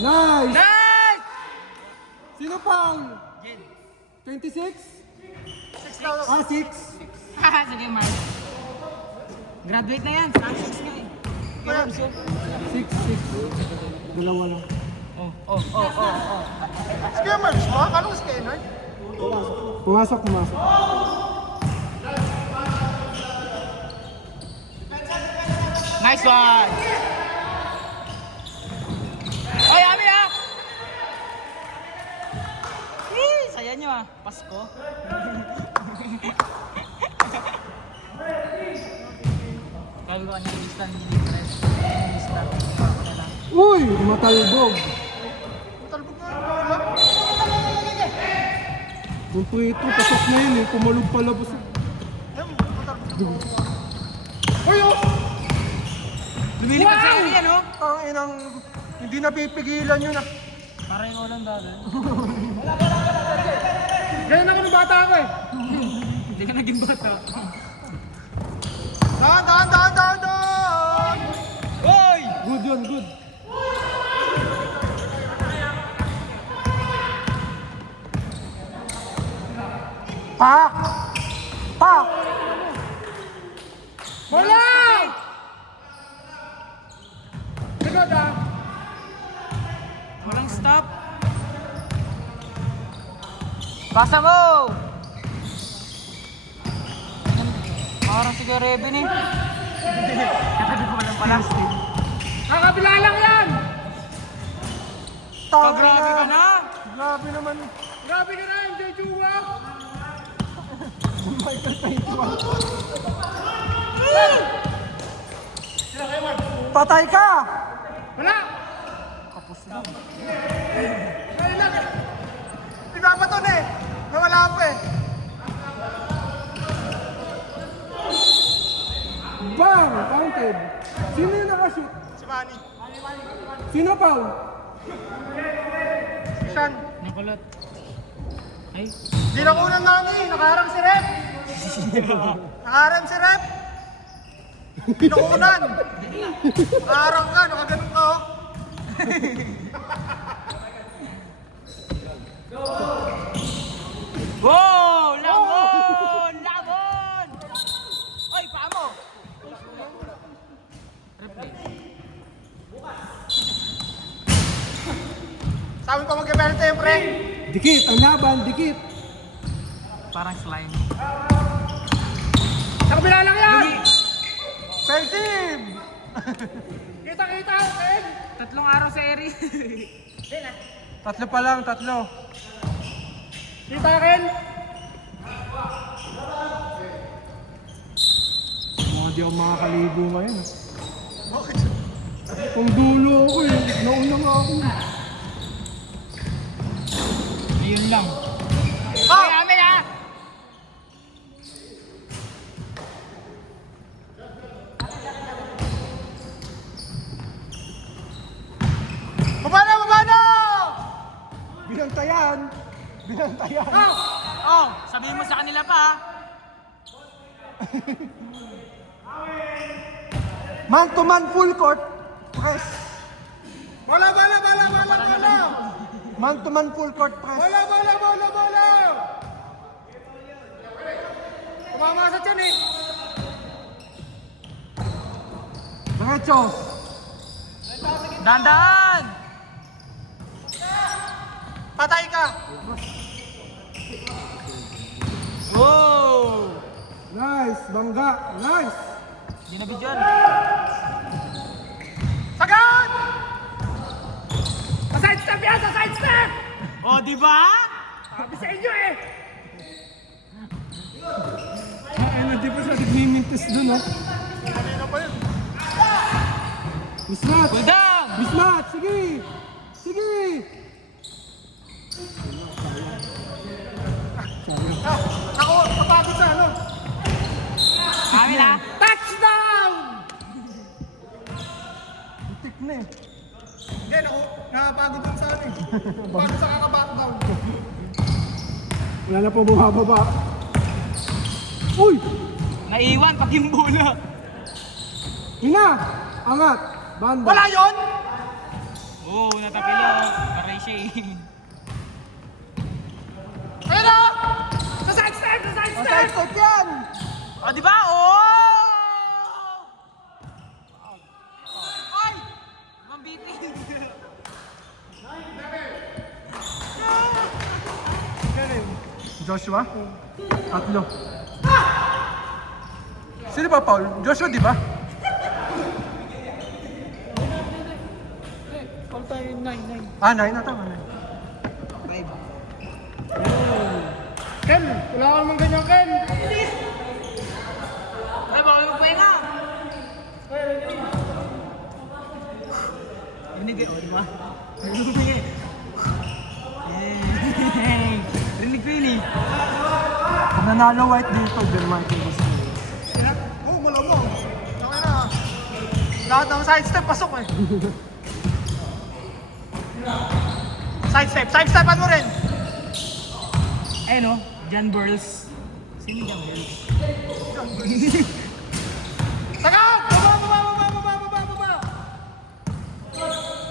Nice! Nice! Sino pang? Jen. 26? 6,000. Ah, 6. Haha, sige, Mark. Graduate na yan. Frank 6 nga eh. Kaya, so. 6. Dalawa lang. Oh. Skimmers mo? Anong skimmer? Pumasok. Nice one! Oy, Ami ah! Saya nyo ah, Pasko. Kaya ko ano yung lista ni Litres. Lista. Uy! Matalbog! Talbog nga bola. Yung prito, pasok na yun eh. Pumalog palabas. Uy! Oh! Lumilipad sa area yan oh! Ang inang hindi napipigilan yun ah. Para yung ulang dati. Ganyan ako ng bata ako eh. Hindi ka naging bata. Dahan! Oy! Good yun, good. Pak! Wala! Likod ah! Walang stop. Pasa mo! Parang si Gareben eh. Katabi ko lang pala. Kakabila lang yan! Oh, grabe ka na! Grabe naman. Grabe ka na, enjoy Juwa! Patay ka! Wala! Ay lang! Iba pa to eh! Nawala pa eh! Bang! Counted! Sino yung nakashoot? Si Manny. Sino foul? Si Sean. Nakulot. Ay. Di na kunan Manny! Nakaharang si Rep! Nakaharang si Rep! Pinukunan! Nakaharang ka! Nakaganon ka oh! Wow! Lamon! Lamon! Oy, paa mo! Sabi ko mag-penalty yung pre! Dikit! Ang laban! Dikit! Parang slime. Sa kabila lang yan! Fair team! Kita-kita! Ken! 3 araw sa eri. Tatlo pa lang, tatlo. Kita Ken! Di ako makakaligo ngayon. Bakit? Kung dulo ako eh. Nauna nga ako. Ayun lang. Ah! Amin ah! Baba na! Baba na! Binantayan! Binantayan! Oh, sabihin mo sa kanila pa ah. Man to man full court. Press. Bola! Bola! Bola! Bola! Bola! Man to man full court press. Bola! Bola! Bola! Bola! Kumamasat yan eh! Diretso. Dandan! Patay ka! Wow! Nice. Bangga. Nice. Di na bidyan. Sagad! Side step yan! Sa side step! Oh, di ba? Sabi sa inyo eh! Ano, di pa siya nagmimintis dun oh. Kanina pa yun. Mismatch! Budang! Mismatch! Sige! Sige! Ako, napagod sa ano? Amin ah. Touchdown! Tik na eh. Hindi, ako, nakapagod lang sa ano eh. Pagod sa kaka-backdown. Wala na po bumababa. Uy! Naiwan pag yung bola. Yun na! Angat! Banda! Wala yun! Oh, natapila. Paray siya eh. Ayun na! Sa side step! Sa side Ang step! side step yan! Oh, di ba? Oh! Ay! Mambiting. Joshua? Tatlo. Sino ba Paul? Joshua, di ba? All tayo 9-9. Ah, 9 na tama. 9. Ken, wala ka naman ganyan, Ken. Ay, baka magpahinga. Rinig eh, oh, di ba? Rinig eh. Yay! Rinig ko yun eh. Pag nanalo white dito, German ko gusto. Oo, malamang. Okay na. Lahat ng side step, pasok eh. Side stepan mo rin. Eh no, John Burles. Sino John Burles? Sagad! Baba, baba, baba, baba, baba, baba.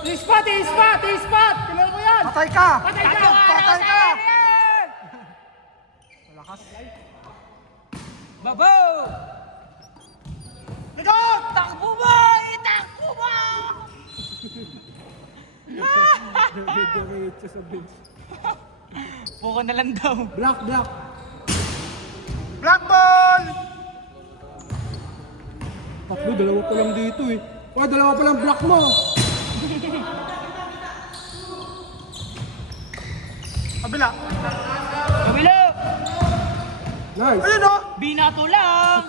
I-spot! I-spot! I-spot! Kilala ko yan! Patay ka! Patay ka! Patay ka! Babaw! Diretso sa bench. Puko na lang daw. Block, block. Black ball! Tatlo, dalawa pa lang dito eh. Oh, dalawa pa lang block mo. Kabila. Kabilo! Nice. Ayun o! Binato lang!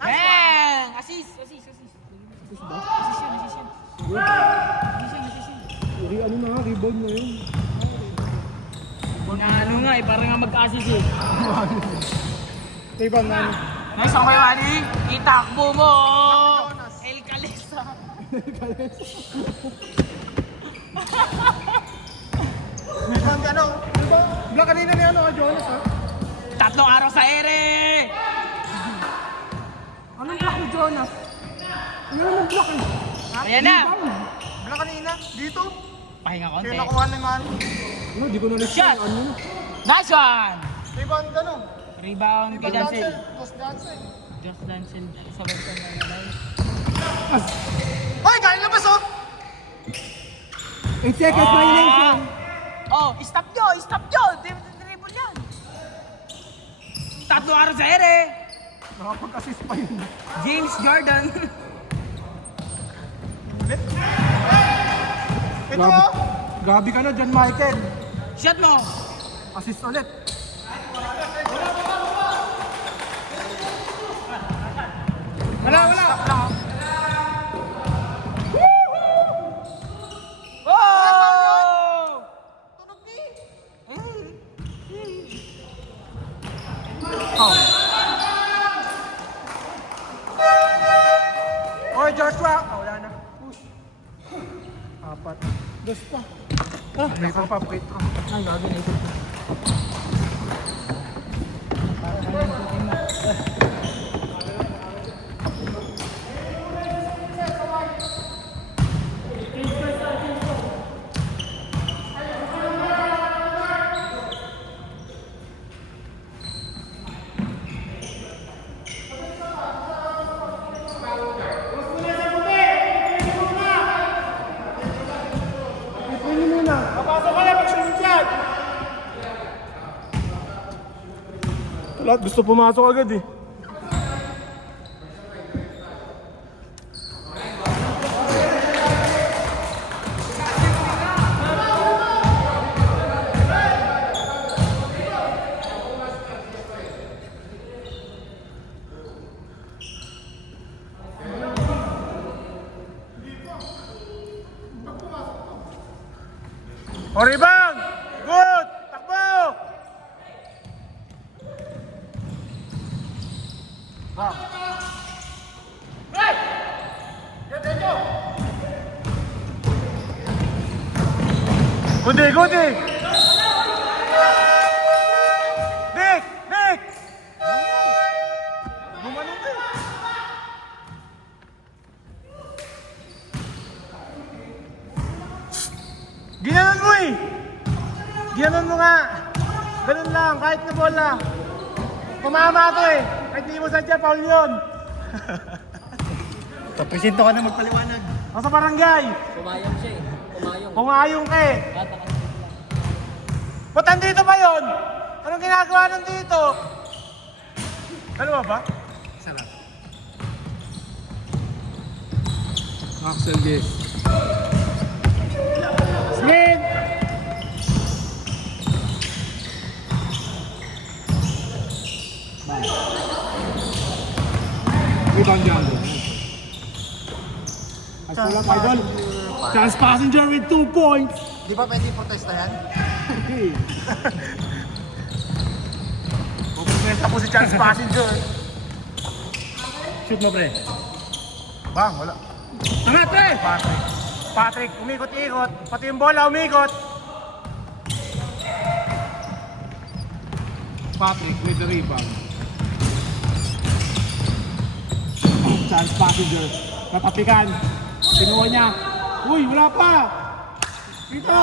Bang! Assist! Assist yun. Ano na nga, rebound na yun. Ano nga eh, parang nga mag-assist eh. Rebound na ano. Nice ang kayo, Ani. Itakbo mo! El Calesa. Rebound ano? Block kanina ni ano, Jonas ha? 3 araw sa ere! Anong block ni Jonas? Ano naman block eh? Ayan na! Black kanina? Dito? Pahinga konti. Kaya nakuha naman. Ano, di ko na list Shot! ano na. Nice one! Rebound ano? Rebound kay Dancel. Dos Dancel. Just Dancel. Sabay sa nalay. Hoy! Galing labas oh! 8 seconds, violation. Oh, stop nyo! Stop nyo! Dribble yan! 3 araw sa ere! Nakapag-assist pa yun. James Jordan. Ito oh! Gabi ka na dyan, Michael. Shot mo! Assist ulit. Wala, wala. Oh! Tunog ni! Oy, Joshua. Wala na. Push. 4. Dos pa. May pa free throw. Ang gabi na ito. Pwede muna. Papasok ka na pag-shoot yan. Lahat gusto pumasok agad eh. O rebound! Good! Takbo! Gudi! Gudi! Nick! Nick! Gumanong ka eh. Ginanon mo eh! Ginanon mo nga! Ganun lang, kahit na bola. Tumama to eh! Kahit di mo sadya, foul yun! Papresento ka na magpaliwanag. O sa barangay! Pumayong siya eh. Pumayong. Pumayong ka eh! Bata ka. Ba't nandito ba yun? Anong ginagawa nandito? Dalawa ba? Isa lang. Axel G. Smith! Rebound dyan. Idol. Chance passenger with 2 points. Di ba pwede protesta yan? Hey. Pupunta po si Chance passenger. Shoot mo, pre. Bang, wala. Tama, pre! Patrick. Patrick, umikot-ikot. Pati yung bola, umikot. Patrick with the rebound. Chance passenger. Natatikan. Kinuha niya. Uy, wala pa! Dito!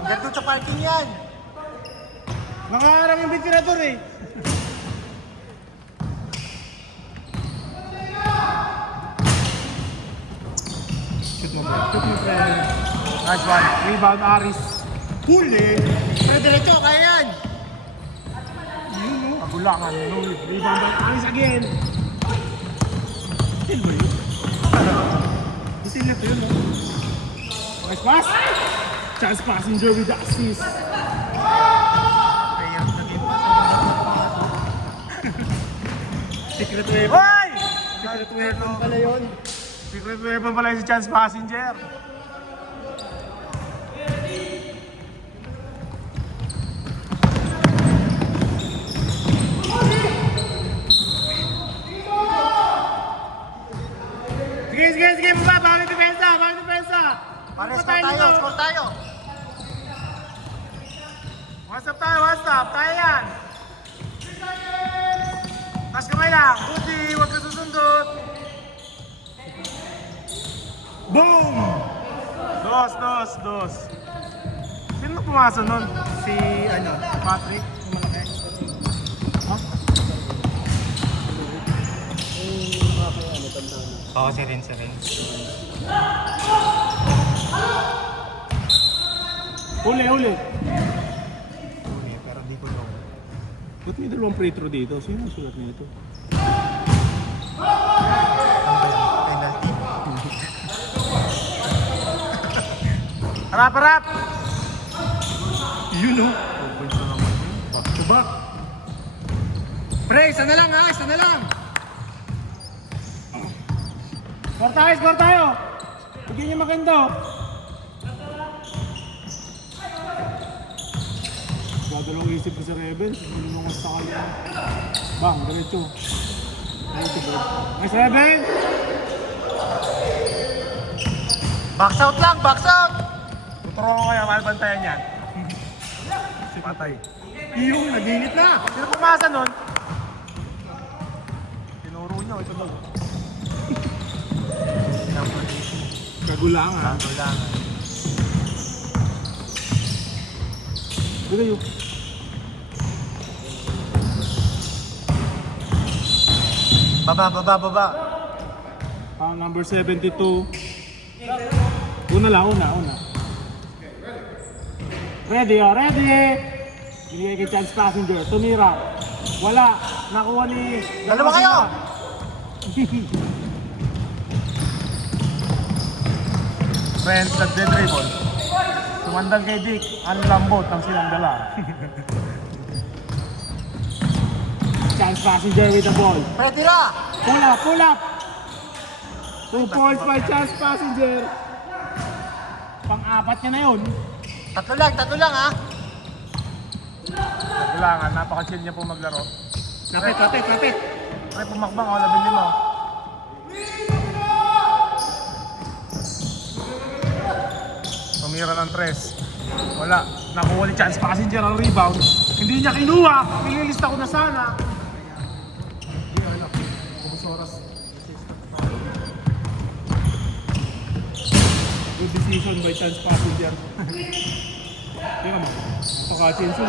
Hanggang doon sa parking yan. Nakaharang yung ventilador eh. Shoot mo, pre. Shoot mo, pre. Nice one. Rebound, Aris. Huli. Pero diretso, kaya yan. Kagulangan. No, rebound by Aris again. Still ba yun? Still na ito yun, no? Nice pass. Chance passenger with the assist. Mahirap na game. Secret weapon. Hoy! Secret weapon pala yun. Secret weapon pala yung si Chance Passenger. Sige, baba, bakit depensa? Pares na tayo, score tayo. One stop, tayo yan. Taas kamay lang, buti, huwag ka susundot. Boom! Dos. Sino pumasok nun? Si, Patrick? Yung malaki? Ha? Oo, si Rin. Uli. Pero di ko daw. Ba't may dalawang free throw dito? Sino ang sulat nito? Penalty. Harap! Yun o. Open pa naman yun. Back to back. Pre, isa na lang. Score tayo! Bigyan niyo maganda. Dadalawang isip ko sa Rebels. Hindi mo sa kanya. Bang, diretso. Nice Rebel! Box out lang, box out. Tuturo ko kaya malbantayan yan. Si Patay. Yung naginit na. Sino pumasa nun? Tinuro niya, ito daw. Kagulangan. Dito yun. Baba. Number 72. Una. Ready. Binigay kay Chance Passenger. Tumira. Wala. Nakuha ni... Dalawa kayo. Friends, nagde-dribble. Tumandal kay Dick. Ang lambot ang silang dala. Chance Passenger with the ball. Pwede na. Pull up. 2 points by Chance Passenger. Pang-apat niya na yun. Tatlo lang ha. Kailangan, napaka-chill niya po maglaro. Lapit. Ay, pumakbang, labing lima. Tumira ng 3. Wala. Nakuha ni Chance Passenger ang rebound. Hindi niya kinuha. Nililista ko na sana. Good decision by Chance Passenger. Tingnan mo. Paka-chinsu.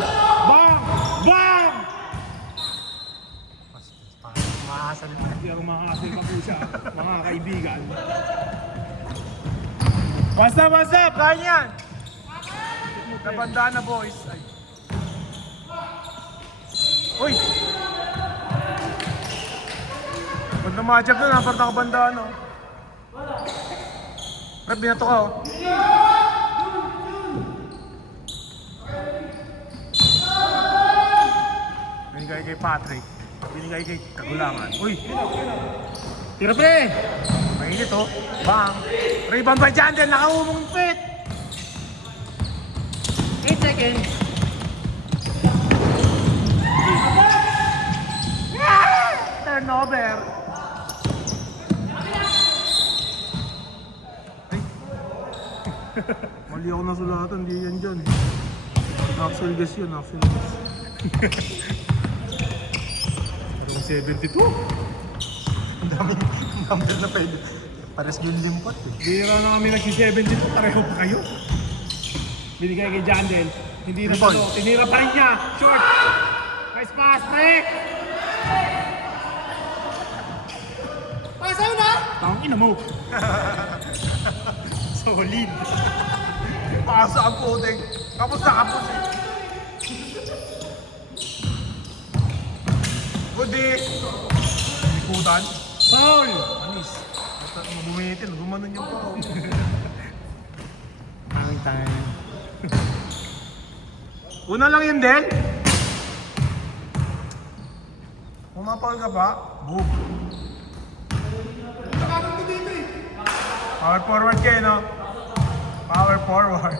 Bang! Mahasal na. Hindi ako makakasal pa po siya, mga kaibigan. What's up? Kaya yan! Nabandaan na boys. Ay. Uy! Banda matchup na, napart nakabandaan oh. Rep, binato ka oh. Binigay kay Patrick. Binigay kay Kagulangan. Uy! Tira pre. Mainit oh. Bang! Rebound by Jandel. Nakaumong fit. 8 seconds. Turnover. Ay. Mali ako nasulatan. Hindi yan dyan. Axel Gas yun. Axel Gas. Parang 72. Ang daming number na pwede. Pares yung limpot eh. Bira na kami nagsi-72. Pareho pa kayo. Binigay kay Jandel. Hindi na Rebound. salo. Tinira pa rin niya. Short. Nice pass, Rick. Pasaw na. Tangin na mo. Solid. Pasa ang puting. Kapos na kapos eh. Kundi. Ikutan. Foul! Anis. Basta bumitin. Gumanon yung pao. Tangin. Una lang yun din. Pumapal ka pa. Boom. Power forward kayo, no? Power forward.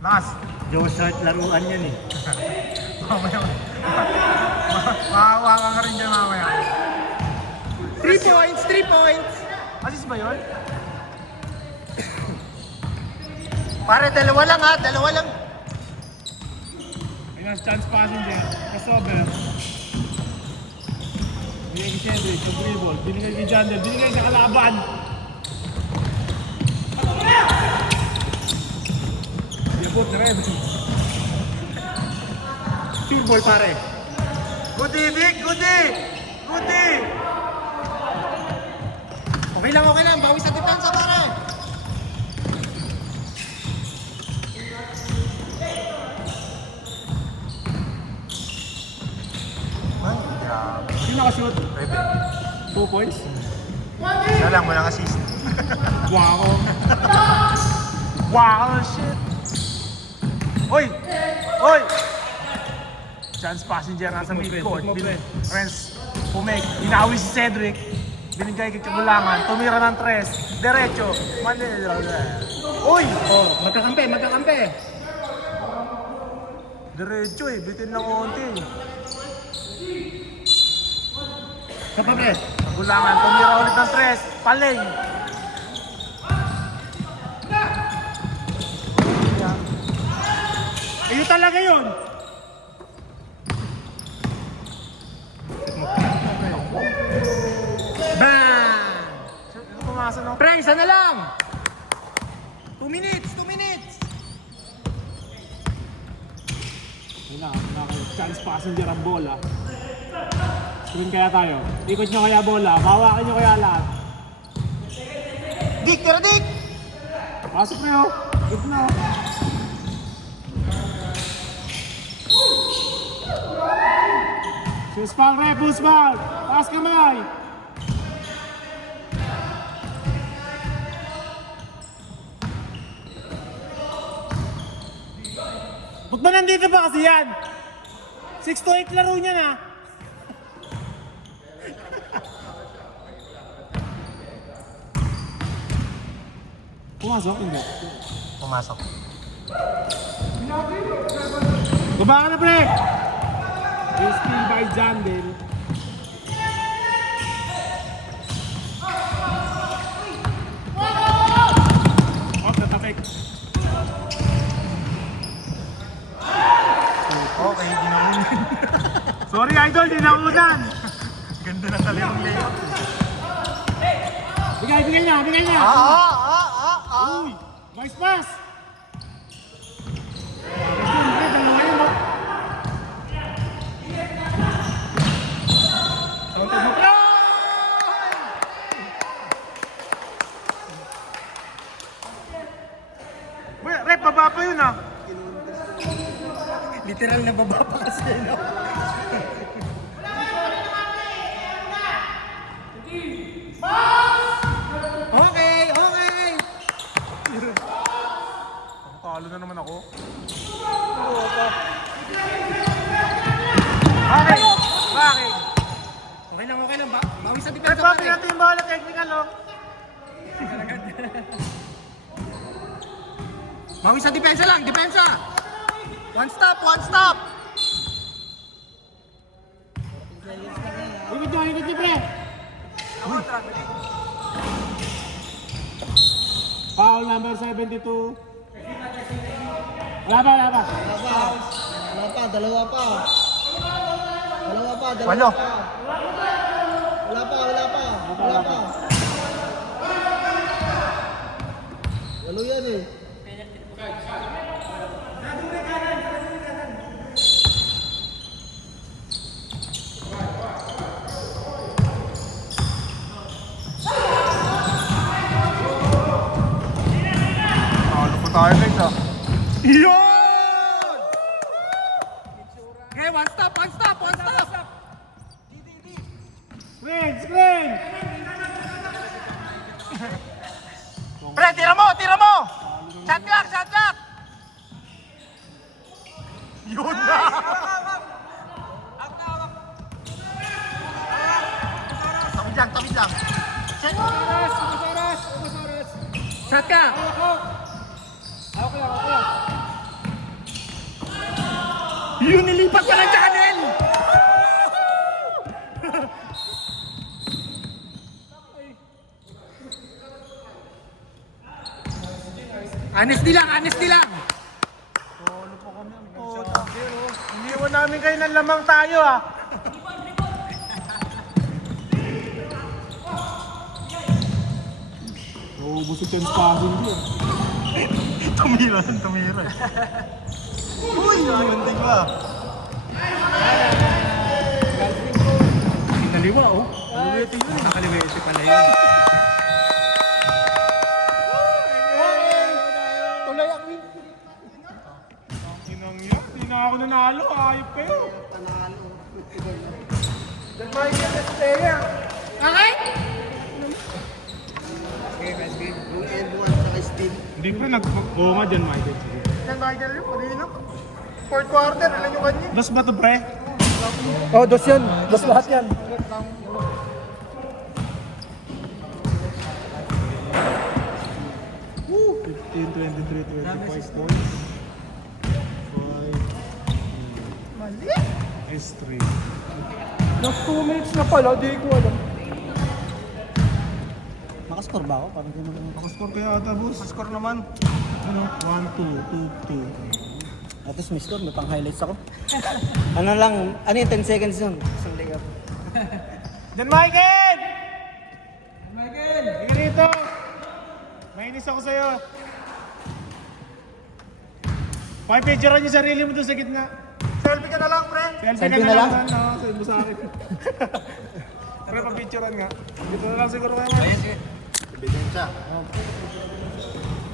Last. Joe-short laruan yan eh. Mamaya. Makahawakan ka rin dyan mamaya. 3 points, 3 points! Assist ba yun? Pare, dalawa lang ha, dalawa lang. Ayun, chance passing din. Crossover. Binigay kay Cedric, sa dribble. Binigay kay Jandel. Binigay sa kalaban. Yabot na rin. Field ball pare. Goody, Vic! Goody! Goody! Okay lang. Bawi sa depensa pare. Man, grabe. Sino nakashoot? 2 points? Isa lang, walang assist. Wow. Wow, shit! Hoy! Hoy! Chance passenger nasa midcourt. Friends, pumek. Inawi si Cedric. Binigay kay Kagulangan. Tumira ng tres. Diretso. Uy! Oh, magkakampi. Diretso eh. Bitin ng konti. Sa pa pre. Kagulangan. Tumira ulit ng tres. Paleng. Ayun talaga yun. Bang! Ito pumasa no? Pre, isa na lang! 2 minutes! Yun na, chance passenger ang bola. Screen kaya tayo. Ikot nyo kaya bola. Bawakan nyo kaya lahat. Dik, tira dik! Pasok na yun. Good na. Shoes foul, ref. Boost foul. Taas kamay. Ba't ba nandito ba kasi yan? 6 to 8 laro niya na. Pumasok, hindi. Pumasok. Baba ka na, pre! Risky by Jandel. Oh, tatapik. Okay, ginawin. Sorry, idol. Di na unan. Ganda na talaga yung layout. Bigay niya. Ah. Uy! Vice pass! Uy, rep, baba pa yun ah. Literal na baba pa kasi, no? Okay! Talo na naman ako. Bakit? Okay lang. Bawi sa Rep, depensa bakit pare. natin yung bola technical, oh? Bawi sa depensa lang, depensa! One stop! Ikot niyo, pre! Foul number 72. Wala pa. Dalawa pa. Walo. Wala pa. Walo yan eh. Talo pa tayo guys ah. Okay, one stop. Screen! Pre, tira mo! Shot clock! Yun na! Tabi lang. Check. Shot ka! Yun, nilipat pa ng channel! Honesty lang! Iniwan namin kayo ng lamang tayo ah. Oo, busog yung spagin din. Tumira. Uy, hindi ba? Kaliwa, oh. Nakaliwete pala yun. Inang yan, hindi na ako nanalo, ayop kayo. Then Michael, let's play yan. Okay? Yung Edward sa Steve. Hindi pa oo nga dyan, Michael. Yan, Michael yun, kanina. Fourth quarter, alam nyo kanya. Dos ba to, pre? Oh, dos yan. Dos lahat yan. Woo! 15, 23, 25 points. 5. S3. Last 2 minutes na pala, di ko alam. Nakascore ba ako? Parang di mo lang. Nakascore kaya ata, boss. Score naman. Ano? 1, 2, 2, 2. At least may score, may pang-highlights ako. Ano lang, 10 seconds yun. Isang layup. Then Michael! Higa rito! Mainis ako sa'yo. Pakipicturean yung sarili mo doon sa gitna. Selfie ka na lang, pre. Selfie na lang? Oo, send mo sa akin. Pre, papicturean nga. Dito na lang siguro kayo. Ebidensya.